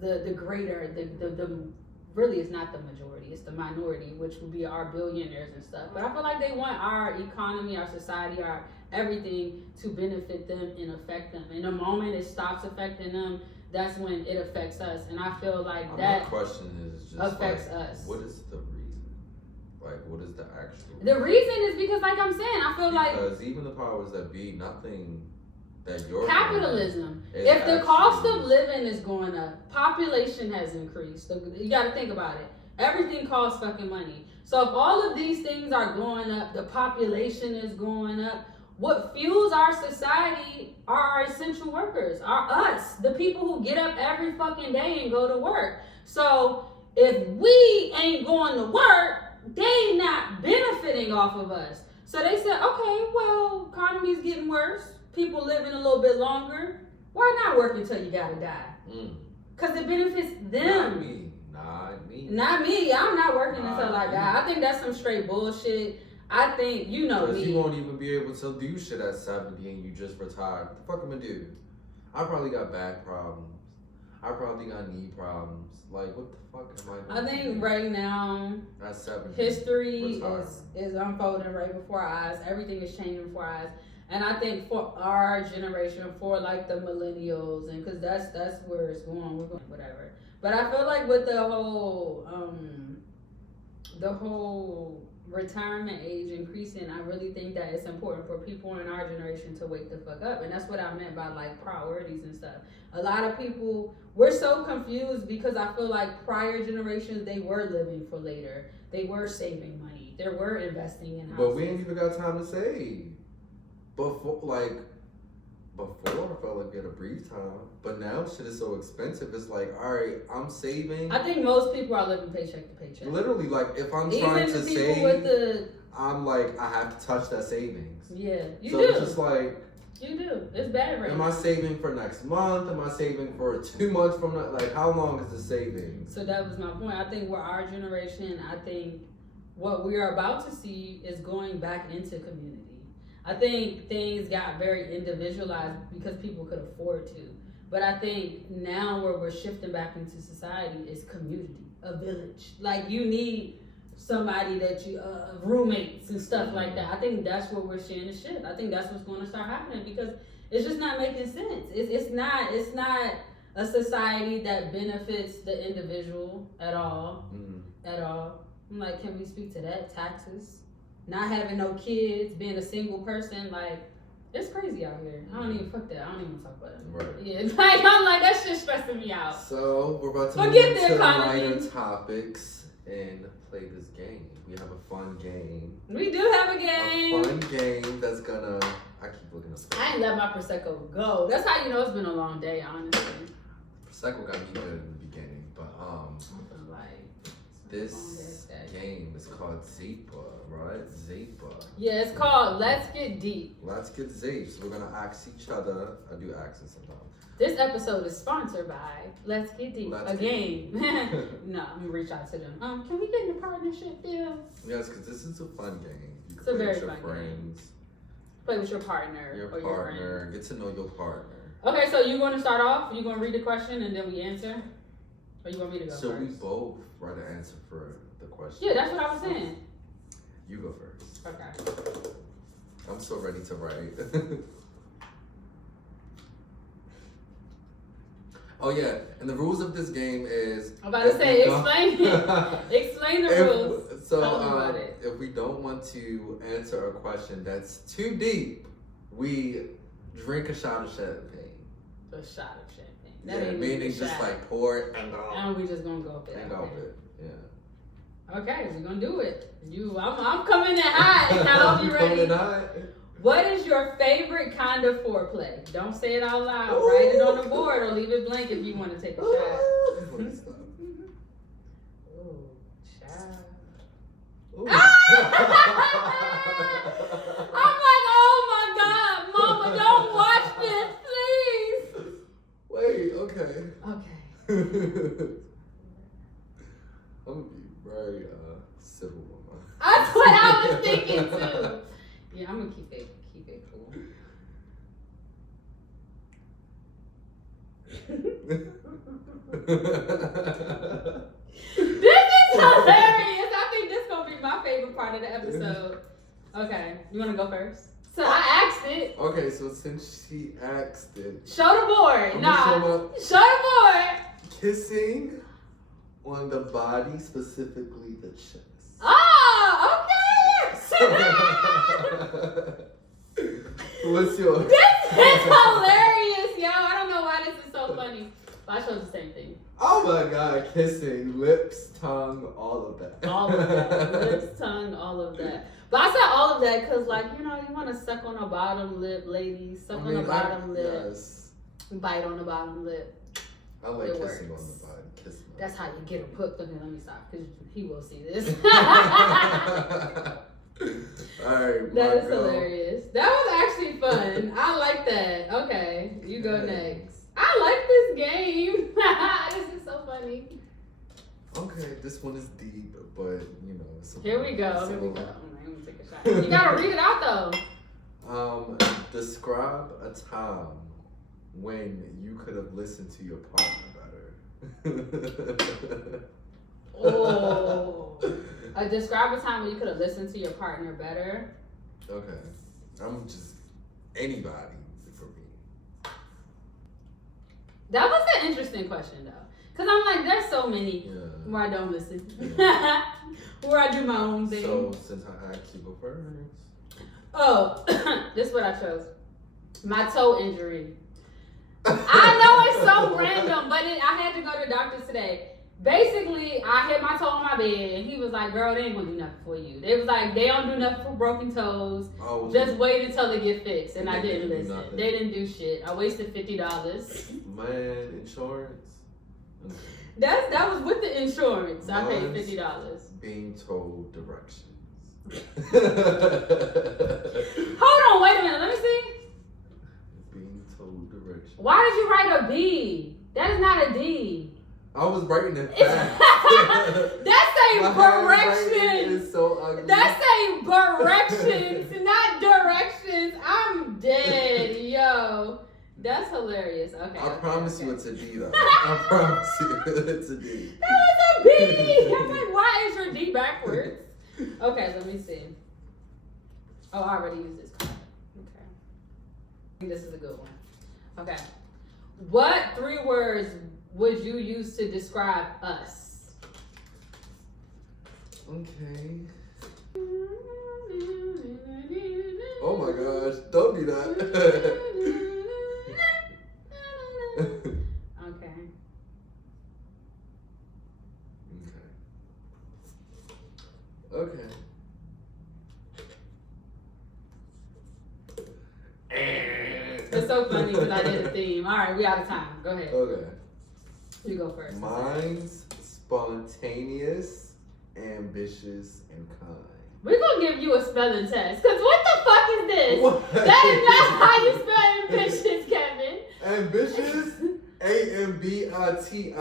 the greater, the really it's not the majority, it's the minority, which would be our billionaires and stuff. But I feel like they want our economy, our society, our everything to benefit them and affect them. And the moment it stops affecting them, that's when it affects us. And I feel like that my question is just affects us. What is the reason? Like, what is the actual reason? The reason is because, like I'm saying, I feel like because even the powers that be, nothing that you're capitalism. doing If the cost actually- of living is going up, population has increased. So you got to think about it. Everything costs fucking money. So if all of these things are going up, the population is going up. What fuels our society are our essential workers, are us, the people who get up every fucking day and go to work. So if we ain't going to work, they not benefiting off of us. So they said, okay, well, economy's getting worse. People living a little bit longer. Why not work until you gotta die? Because it benefits them. Not me. Not me. I'm not working until I die. I think that's some straight bullshit. I think, you know me. You won't even be able to do shit at 70 and you just retired. What the fuck am I do? I probably got back problems. I probably got knee problems. Like, what the fuck am I doing? I think right now, at 70, history is unfolding right before our eyes. Everything is changing before our eyes. And I think for our generation, for like the millennials, and because that's where it's going, we're going whatever. But I feel like with the whole retirement age increasing, I really think that it's important for people in our generation to wake the fuck up. And that's what I meant by like priorities and stuff. A lot of people, we're so confused because I feel like prior generations, they were living for later. They were saving money. They were investing in houses. But we ain't even got time to save. Before I felt like we had a brief time. But now shit is so expensive. It's like, all right, I'm saving. I think most people are living paycheck to paycheck. Literally, like, if I'm Even trying the to people save, with the, I'm like, I have to touch that savings. yeah, you so do. It's just like, You do. It's bad right am now. I saving for next month? Am I saving for 2 months from now? Like, how long is the savings? So that was my point. I think with our generation, I think what we are about to see is going back into community. I think things got very individualized because people could afford to. But I think now where we're shifting back into society is community, a village. Like you need somebody that you, roommates and stuff like that. I think that's what we're seeing the shift. I think that's what's going to start happening because it's just not making sense. It's not a society that benefits the individual at all. At all. I'm like, can we speak to that? Taxes, not having no kids, being a single person, like it's crazy out here. I don't even fuck that. I don't even talk about it. Right. Yeah, like I'm like that shit's stressing me out. So we're about to Forget move the to economy. lighter topics and play this game. We have a fun game. We do have a game. A fun game that's gonna. I keep looking up. I ain't let my prosecco go. That's how you know it's been a long day, honestly. Prosecco got me good in the beginning, but Like this game is called Zepa, right? Zepa. yeah, it's called Let's Get Deep. Let's get deep. So we're gonna ask each other. I do accents sometimes. This episode is sponsored by Let's Get Deep, Let's a Get game. No, I'm gonna reach out to them. Can we get in a partnership deal? Yes, because this is a fun game. You can It's a play very with your fun friends, Play with your partner your or partner, your friend. get to know your partner. Okay, so you want to start off? You gonna read the question and then we answer, or you want me to go So first? we both write an answer for the question. Yeah, that's what I was saying. You go first. Okay. I'm so ready to write. Oh yeah, and the rules of this game is. I'm about to say, if we don't- explain the rules. So Tell them about it. if we don't want to answer a question that's too deep, we drink a shot of champagne. A shot of champagne. Yeah, meaning just like pour it and go. And we just gonna go up there. And go with it. Yeah. Okay, we're gonna do it. I'm coming in hot. I hope you ready. Coming hot. What is your favorite kind of foreplay? Don't say it out loud. Write it on the board or leave it blank if you want to take a shot. Ooh, child. Ooh. I'm like, oh my God, Mama, don't watch this, please. Wait, okay. Okay. I'm gonna be very civil with my. That's what I was thinking too. Yeah, I'm gonna keep it cool. This is hilarious. I think this is gonna be my favorite part of the episode. Okay, you wanna go first? So I asked it. Okay, so since she asked it, Show the board. I'm Nah. gonna Show the board. kissing on the body, specifically the chest. Oh, okay. What's yours? This It's hilarious, yo. I don't know why this is so funny. But I chose the same thing. Oh my god, kissing, lips, tongue, all of that. All of that. Lips, tongue, all of that. But I said all of that because, like, you know, you want to suck on the bottom lip, ladies. Suck on the bottom lip. Yes. Bite on the bottom lip. I like It kissing works. on the bottom. Kiss my That's how you get him hooked. Okay, let me stop because he will see this. Alright, That is hilarious. That was actually fun. I like that. Okay, you go next. I like this game. This is so funny. Okay, this one is deep, but you know. It's Here we go. Here we go. I'm gonna take a shot. You gotta read it out though. Describe a time when you could have listened to your partner better. Oh. Describe a time when you could have listened to your partner better. Okay. I'm just anybody for me. That was an interesting question though. Cause I'm like, there's so many where I don't listen. Yeah. Where I do my own thing. So since I asked you go first. Oh, this is what I chose. My toe injury. I know it's so random, but I had to go to the doctor today. Basically, I hit my toe on my bed, and he was like, girl, they ain't gonna do nothing for you. They was like, they don't do nothing for broken toes. Oh, Just wait until they get fixed. And I didn't didn't do listen. nothing. They didn't do shit. I wasted $50. Man, insurance. That was with the insurance. I paid Mine's $50. Being told directions. Hold on, wait a minute. Let me see. Being told directions. Why did you write a B? That is not a D. I was writing it It's- fast. That's a My handwriting correction. is so ugly. That's a corrections, not directions. I'm dead, yo. That's hilarious. Okay. I promise you it's a D though. I promise you it's a D. That was a B. I'm like, why is your D backwards? Okay, let me see. Oh, I already used this card. Okay. I think this is a good one. Okay. What 3 words would you use to describe us? Okay. Oh my gosh, don't do that. Okay. Okay. It's so funny because I did a theme. All right, we out of time. Go ahead. Okay. You go first. Mine's spontaneous, ambitious, and kind. We're going to give you a spelling test because what the fuck is this? What? That is not how you spell ambitious, Kevin. Ambitious? AMBITIOUS.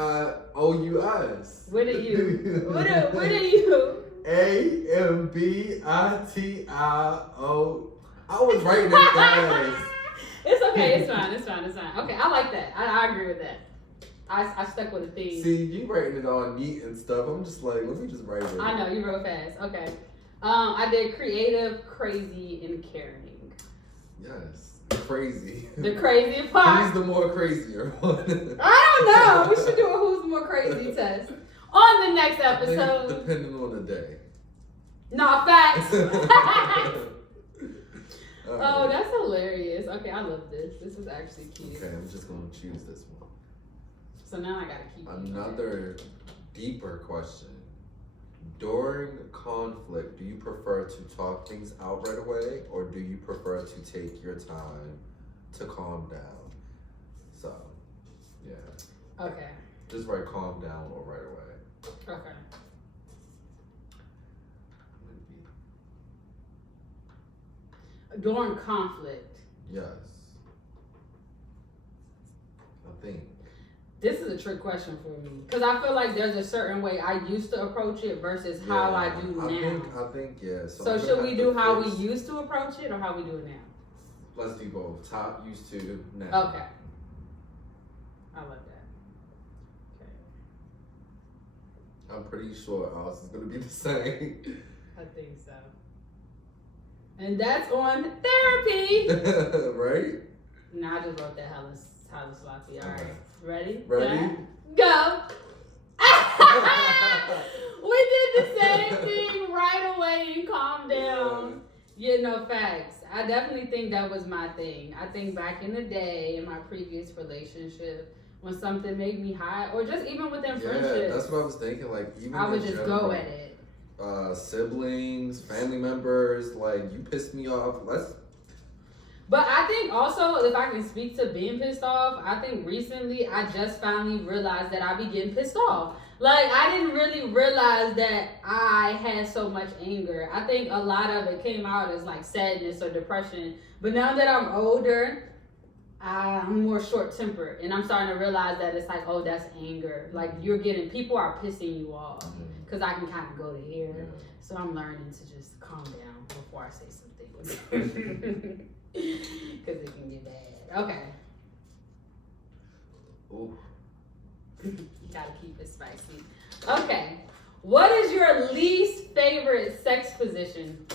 What are you? What are you? AMBITIO. I was writing it fast. It's okay. It's fine. It's fine. It's fine. Okay, I like that. I agree with that. I stuck with a theme. See, you writing it all neat and stuff. I'm just like, let me just write it. I know you wrote fast. Okay. I did creative, crazy, and caring. Yes, crazy. The crazy part. Who's the more crazier one? I don't know. We should do a who's more crazy test on the next episode. Depending on the day. No, facts. All Oh, right. that's hilarious. Okay, I love this. This is actually cute. Okay, I'm just gonna choose this one. So now I gotta keep Another deeper question. During conflict, do you prefer to talk things out right away, or do you prefer to take your time to calm down? So, yeah. Okay. Just write calm down or right away. Okay. During conflict. Yes. I think. This is a trick question for me because I feel like there's a certain way I used to approach it versus how I do now. I think yeah. So I'm should gonna we have do to how fix- we used to approach it or how we do it now? Let's do both. Top used to now. Okay. I love that. Okay. I'm pretty sure ours is gonna be the same. I think so. And that's on therapy. Right? Nah, I just wrote that hella sloppy. All right. Ready? Ready? Set, go. We did the same thing right away and calm down. Yeah, no, facts. I definitely think that was my thing. I think back in the day, in my previous relationship, when something made me hot, or just even within friendships. Yeah, that's what I was thinking. Like, even I would in just general, go at it. Siblings, family members, like, you pissed me off. But I think also, if I can speak to being pissed off, I think recently I just finally realized that I be getting pissed off. Like, I didn't really realize that I had so much anger. I think a lot of it came out as like sadness or depression. But now that I'm older, I'm more short-tempered. And I'm starting to realize that it's like, oh, that's anger. Like, people are pissing you off. Because I can kind of go to here. Yeah. So I'm learning to just calm down before I say something. Because it can get bad. Okay. Ooh. You gotta keep it spicy. Okay. What is your least favorite sex position?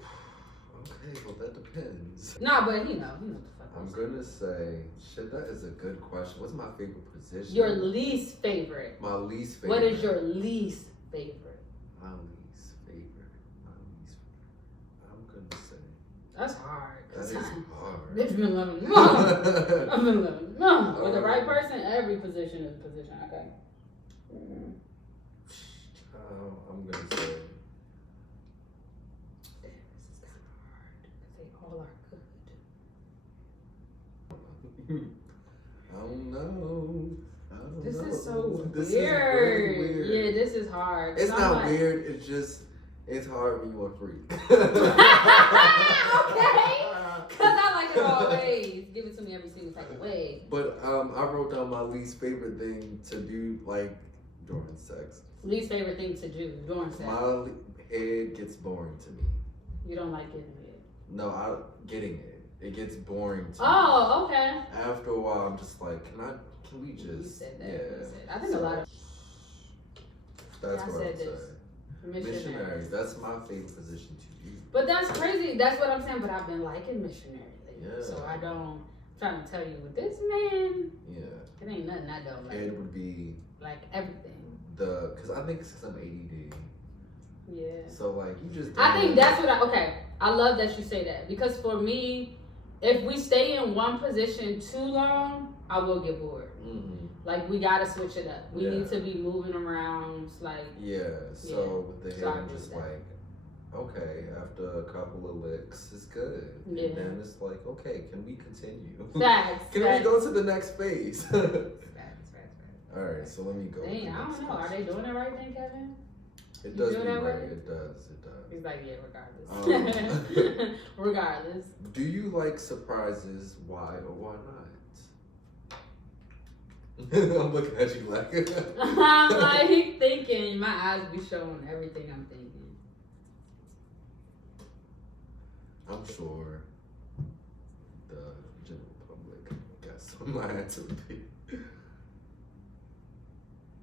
Okay, well, that depends. Nah, but you know the fuck. I'm gonna say, shit, that is a good question. What's my favorite position? Your least favorite. My least favorite. What is your least favorite? My least favorite. I'm gonna say. That's hard. That is hard. Bitch been loving mom. I've been loving mom. With the right person, every position is a position. Okay. I'm gonna say. Damn, this is kind of hard. Because they all are good. I don't know. This is so This weird. Is really weird. Yeah, this is hard. It's I'm not like, weird. It's hard when you are free. Okay. Because I like it always. Give it to me every single type of way. But I wrote down my least favorite thing to do, like, during sex. Least favorite thing to do during sex. My head gets boring to me. You don't like getting it. No, getting it. It gets boring to me. Oh, okay. After a while, I'm just like, can we just? You said that. Yeah. You said. I think a lot of. That's I what I said would this. say. Missionary. That's my favorite position to do. But that's crazy. That's what I'm saying. But I've been liking missionary lately. Yeah. So I'm trying to tell you with this man. Yeah. It ain't nothing I don't like. It would be like everything. because I think since I'm ADD. Yeah. So like you just. I think that's what I love that you say that, because for me, if we stay in one position too long, I will get bored. Mm-hmm. Like, we gotta switch it up. We Yeah. need to be moving around. Like, Yeah. So with the head, So I I'm get just that. like, okay, after a couple of licks, it's good. Yeah. And then it's like, okay, can we continue? facts. Can we go to the next phase? Facts. All right, so let me go. Dang, I don't know. Are they doing it right then, Kevin? It You does feel be that right. way? It does. He's like, yeah, regardless. Regardless. Do you like surprises? Why or why not? I'm looking at you like. I'm like thinking. My eyes be showing everything I'm thinking. I'm sure the general public got some answer to be.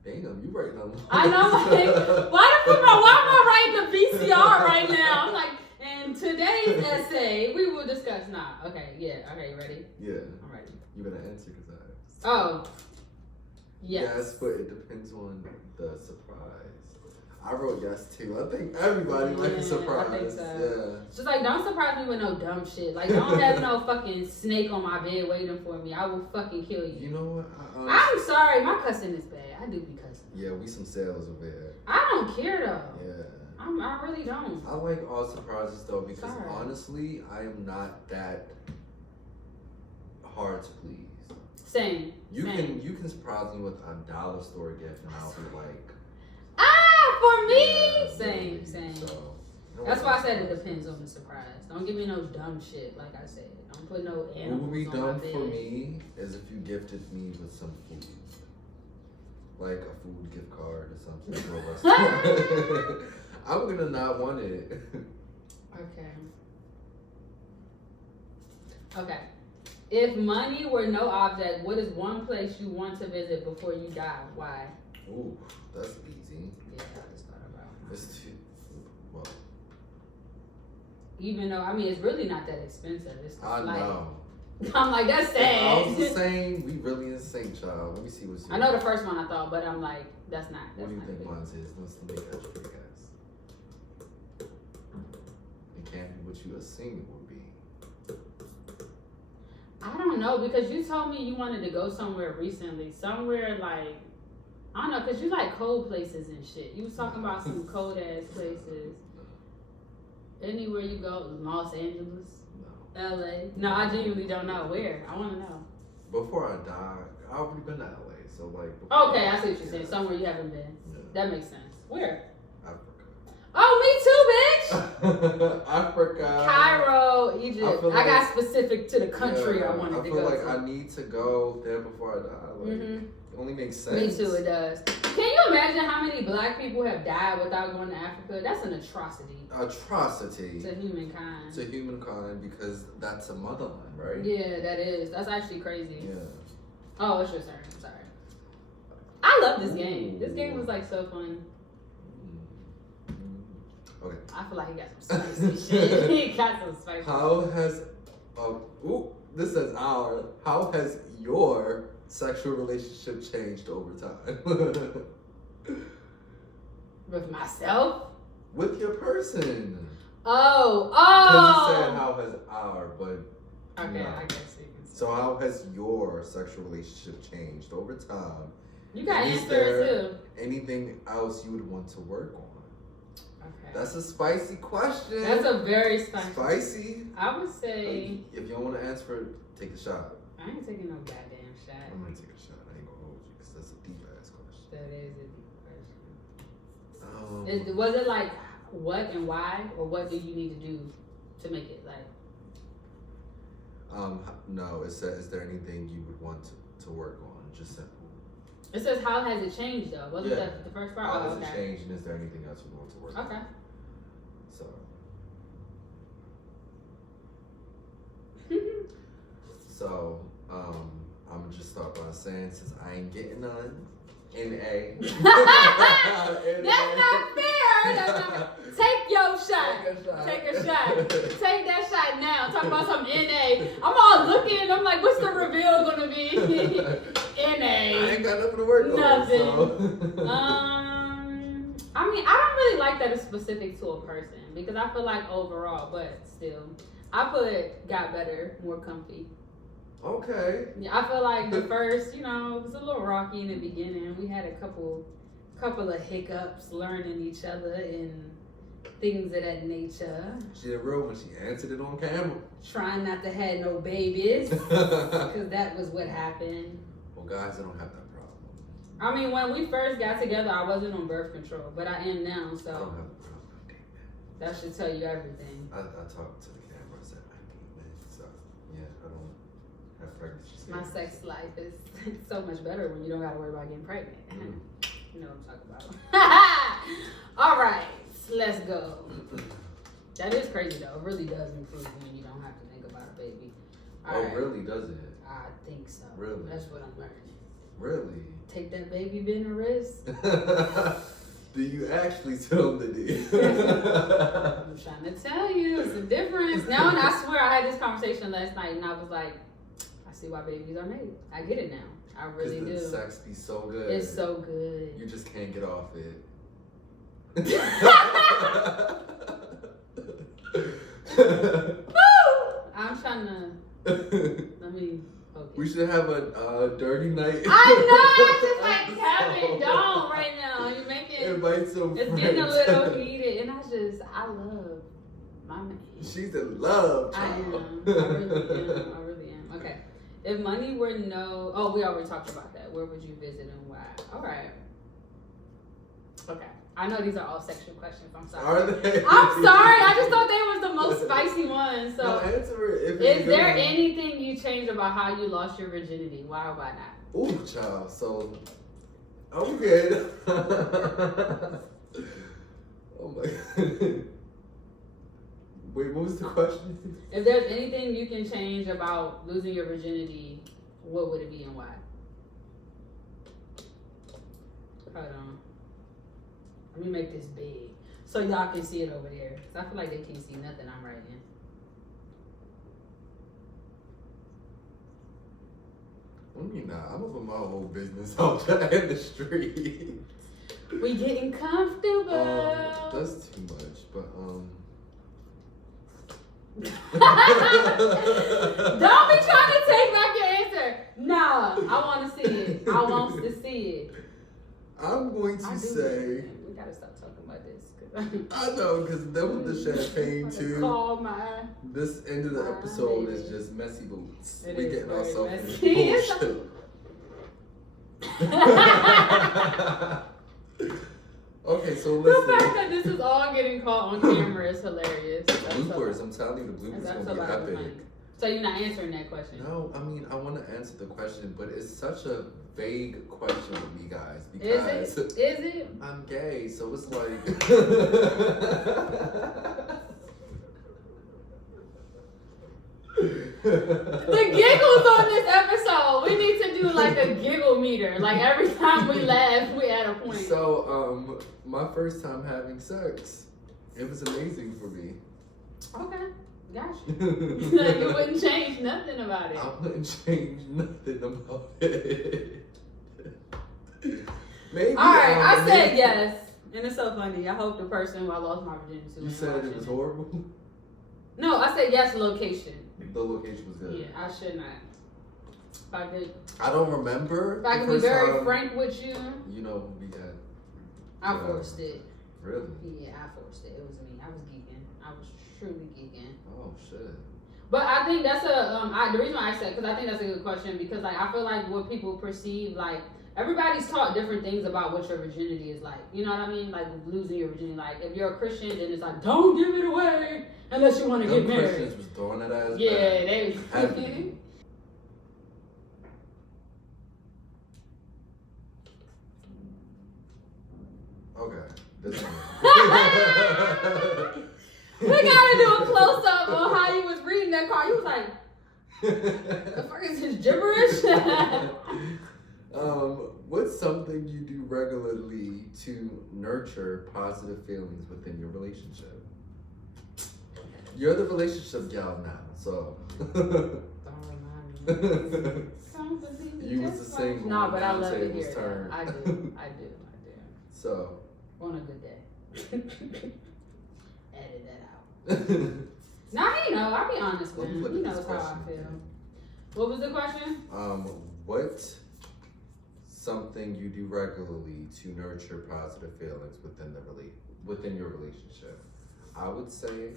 Damn, you writing on. I know, like, why am I writing the VCR right now? I'm like, in today's essay, we will discuss. Nah, okay, yeah, okay, you ready? Yeah. I'm ready. You gonna answer because I asked. Oh, yes. Yes, but it depends on the surprise. I wrote yes too. I think everybody likes a surprise. I think so. Yeah. Just like, don't surprise me with no dumb shit. Like, don't have no fucking snake on my bed waiting for me. I will fucking kill you. You know what? I'm sorry, my cussing is bad. I do be cussing. Yeah, we some sales over here. I don't care though. Yeah. I really don't. I like all surprises though because Sorry. honestly, I am not that hard to please. Same. You Same. can surprise me with a dollar store gift and I'll be like, for me. yeah, Same. really. Same. So, That's why I said it depends on the surprise. Don't give me no dumb shit. Like I said, don't put no What animals would be on my dumb bed. for me is if you gifted me with some food. Like a food gift card or something to a restaurant. I'm gonna not want it. Okay. If money were no object, what is one place you want to visit before you die? Why? Ooh, that's easy. Yeah, I just thought about it. It's too well. Even though, I mean, it's really not that expensive. It's I like, know. I'm like, that's If I was the sad. same, we really in sync, child. Let me see what's. I know the first one I thought, but I'm like, that's not. What That's do you not think good. mine is? Let's make that straight guys. In what you assume it would be? I don't know, because you told me you wanted to go somewhere recently. Somewhere like, I don't know, because you like cold places and shit. You was talking about some cold ass places. Anywhere you go, Los Angeles, No. LA. No, I genuinely don't know where. I want to know. Before I die, I've already been to LA, so like. Okay, I see what you're saying. Somewhere you haven't been. Yeah. That makes sense. Where? Africa. Oh, me too, bitch. Africa. Cairo, Egypt. I like, got specific to the country I wanted to go I feel like to. I need to go there before I die. Like, it only makes sense. Me too, it does. Can you imagine how many black people have died without going to Africa? That's an atrocity. Atrocity. To humankind. To humankind, because that's a motherland, right? Yeah, that is. That's actually crazy. Yeah. Oh, it's your turn. I'm sorry. I love this game. This game was like so fun. Okay. I feel like he got some spicy shit. He got some spicy How has, this says how has your sexual relationship changed over time? with myself? With your person. Oh. Because you said how has our, but. Okay, no. I guess you can say. So how has your sexual relationship changed over time? You got Is answers there too. anything else you would want to work on? Okay. That's a spicy question. That's a very spicy. Spicy? I would say. If you don't want to answer it, take a shot. I ain't taking no goddamn shot. I'm going to take a shot. I ain't going to hold you because that's a deep ass question. That is a deep question. Was it like what and why, or what do you need to do to make it like? No, it says, is there anything you would want to work on? Just simple. It says how has it changed though? Wasn't that the first part? How Oh, has okay. it changed, and is there anything else you want to work on? Okay. So, I'm gonna just start by saying, since I ain't getting none, NA. That's not fair. That's not. Take your shot. Take a shot. Take that shot now. Talk about some NA. I'm all looking. I'm like, what's the reveal gonna be? NA. I ain't got nothing to work Nothing. on. So. I mean, I don't really like that it's specific to a person because I feel like overall, but still, I put got better, more comfy. Okay. Yeah, I feel like the first, it was a little rocky in the beginning. We had a couple of hiccups learning each other and things of that nature. She did real when she answered it on camera. Trying not to have no babies because that was what happened. Well, guys, I don't have that problem. I mean, when we first got together, I wasn't on birth control, but I am now, I so don't have a problem. that should tell you everything. I talked to the camera. I said, I date men. So, yeah, I don't have pregnancy. My sex life is so much better when you don't got to worry about getting pregnant. Mm. You know what I'm talking about. All right, let's go. That is crazy, though. It really does improve when you don't have to think about a baby. All right. Really, does it? I think so. Really? That's what I'm learning. Really? Take that baby bend and wrist. Do you actually tell them the deal? I'm trying to tell you, it's a difference. Now, and I swear I had this conversation last night, and I was like, I see why babies are made. I get it now. I really do. The sex be so good. It's so good. You just can't get off it. I'm trying to. Let me. Okay. We should have a dirty night. I know. I'm just like Kevin, don't right now. You're making. Invite some It's friends. getting a little heated, and I love my man. She's in love. I am. Child. I really am. Okay. If money were no. Oh, we already talked about that. Where would you visit and why? All right. Okay. I know these are all sexual questions. I'm sorry. Are they? I'm sorry. I just thought they was the most spicy ones. So, no, answer it. If is there anything you changed about how you lost your virginity? Why or why not? Ooh, child. So, I'm good. Oh my God. Wait, what was the question? If there's anything you can change about losing your virginity, what would it be and why? Hold on. Let me make this big so y'all can see it over there. Cause I feel like they can't see nothing I'm writing. I mean, nah, I'm up in my whole business out there in the street. We getting comfortable. That's too much, but Don't be trying to take back your answer. Nah, I want to see it. I want to see it. I'm going to say. We gotta stop talking about this. I know, because that was the champagne too. Call my. This end of the episode is just messy boots. It We is getting very ourselves in bullshit. Okay, so The listen. fact that this is all getting caught on camera is hilarious. Bloopers, I'm telling you, the bloopers That's gonna be absolutely epic. funny. So you're not answering that question? No, I mean, I want to answer the question, but it's such a vague question with me, guys. Is Because it? Is it? I'm gay, so it's like. The giggles on this episode. We need to do like a giggle meter. Like every time we laugh, we at a point. So, my first time having sex, it was amazing for me. Okay, gotcha. You wouldn't change nothing about it. I wouldn't change nothing about it. Maybe. All right, I said yes, and it's so funny. I hope the person who I lost my virginity to. You said it was horrible. No, I said yes. Location. The location was good. Yeah, I should not. If I could. I don't remember. If I can be very frank with you. You know, we had. I forced it. Really? Yeah, I forced it. It was me. I was geeking. I was truly geeking. Oh shit. But I think that's the reason why I said, because I think that's a good question, because like I feel like what people perceive, like everybody's taught different things about what your virginity is like. You know what I mean? Like losing your virginity. Like if you're a Christian, then it's like don't give it away unless you want to get married. Christians was throwing it as yeah, they. Okay. This one. We gotta do a close up on how you was reading that card. You was like, the fuck is this gibberish? What's something you do regularly to nurture positive feelings within your relationship? You're the relationship gal now, so. Don't remind me. You was the single. No, but I now love to table's hear turned. that. I do. So. On a good day. Edit that out. Nah, he know. I'll be honest with him. He knows how I feel. What was the question? What something you do regularly to nurture positive feelings within your relationship? I would say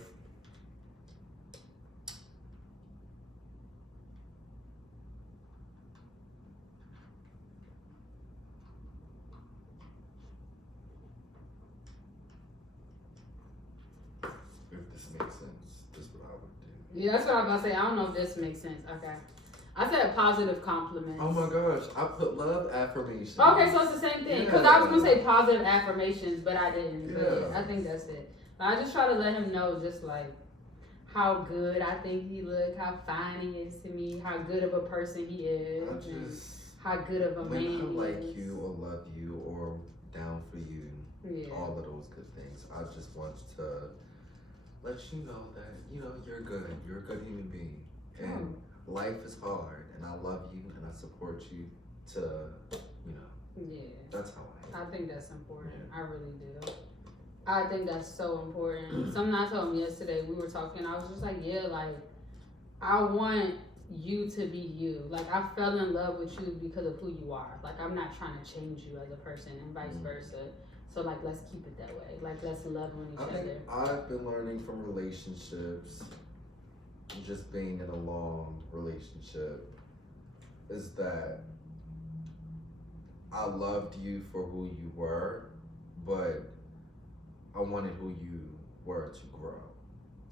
if this makes sense, this is what I would do. Yeah, that's what I was about to say. I don't know if this makes sense. Okay. I said positive compliments. Oh my gosh, I put love affirmations. Okay, so it's the same thing. Because I was going to say positive affirmations, but I didn't. But Yeah. I think that's it. But I just try to let him know just like how good I think he look, how fine he is to me, how good of a person he is, and how good of a man he is. When I like you or love you or down for you, Yeah. all of those good things, I just want to let you know that, you know, you're good. You're a good human being. And life is hard, and I love you, and I support you to, you know. Yeah. That's how I am. I think that's important. I really do. I think that's so important. Something I told him yesterday, we were talking, I was just like, yeah, like, I want you to be you. Like, I fell in love with you because of who you are. Like, I'm not trying to change you as a person and vice versa. So, like, let's keep it that way. Like, let's love on each other. I've been learning from relationships, just being in a long relationship, is that I loved you for who you were, but I wanted who you were to grow.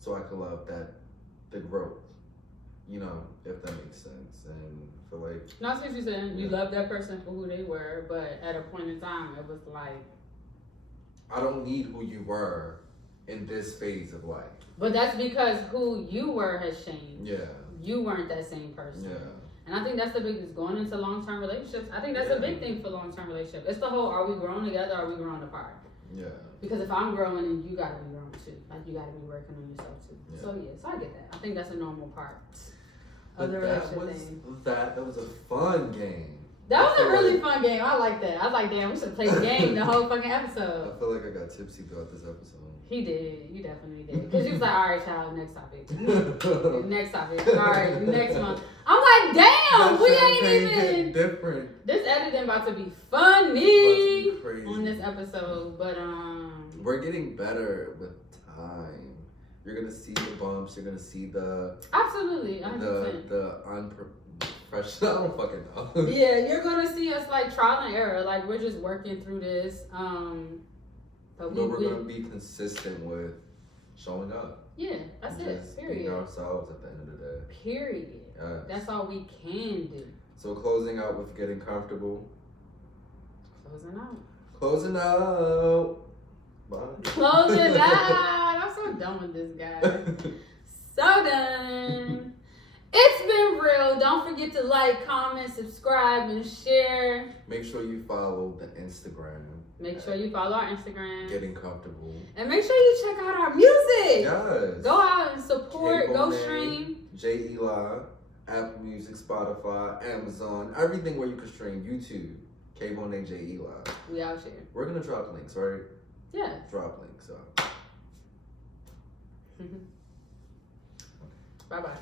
So I could love the growth, you know, if that makes sense. And feel like. No, I see what you're saying. You love that person for who they were, but at a point in time, it was like. I don't need who you were in this phase of life. But that's because who you were has changed. Yeah. You weren't that same person. Yeah. And I think that's the biggest, going into long-term relationships. I think that's a big thing for long-term relationships. It's the whole, are we growing together, or are we growing apart? Yeah. Because if I'm growing, then you gotta be growing too. Like, you gotta be working on yourself too. Yeah. So I get that. I think that's a normal part of the relationship thing. That was a fun game. That was a really fun game. I like that. I was like, damn, we should play the game the whole fucking episode. I feel like I got tipsy throughout this episode. He did. You definitely did. Because you was like, all right, child, next topic. Next topic. All right, next one. I'm like, damn, we ain't even. Different. This editing about to be funny Crazy. on this episode. But, we're getting better with time. You're going to see the bumps. You're going to see the. Absolutely. 100%. The unprofessional. I don't fucking know. Yeah, you're going to see us like trial and error. Like, we're just working through this. But we're going to be consistent with showing up. Yeah, that's it. Period. Being ourselves at the end of the day. Period. Yes. That's all we can do. So closing out with getting comfortable. Closing out. Closing out. Bye. Closing out. I'm so done with this guy. So done. It's been real. Don't forget to like, comment, subscribe, and share. Make sure you follow the Instagram. Make sure you follow our Instagram. Getting comfortable. And make sure you check out our music. Yes. Go out and support. Go Bonae, stream. J. Eli, Apple Music, Spotify, Amazon, everything where you can stream. YouTube. K. Bonae, J. Eli. We out here. We're going to drop links, right? Yeah. Drop links. So. Bye-bye.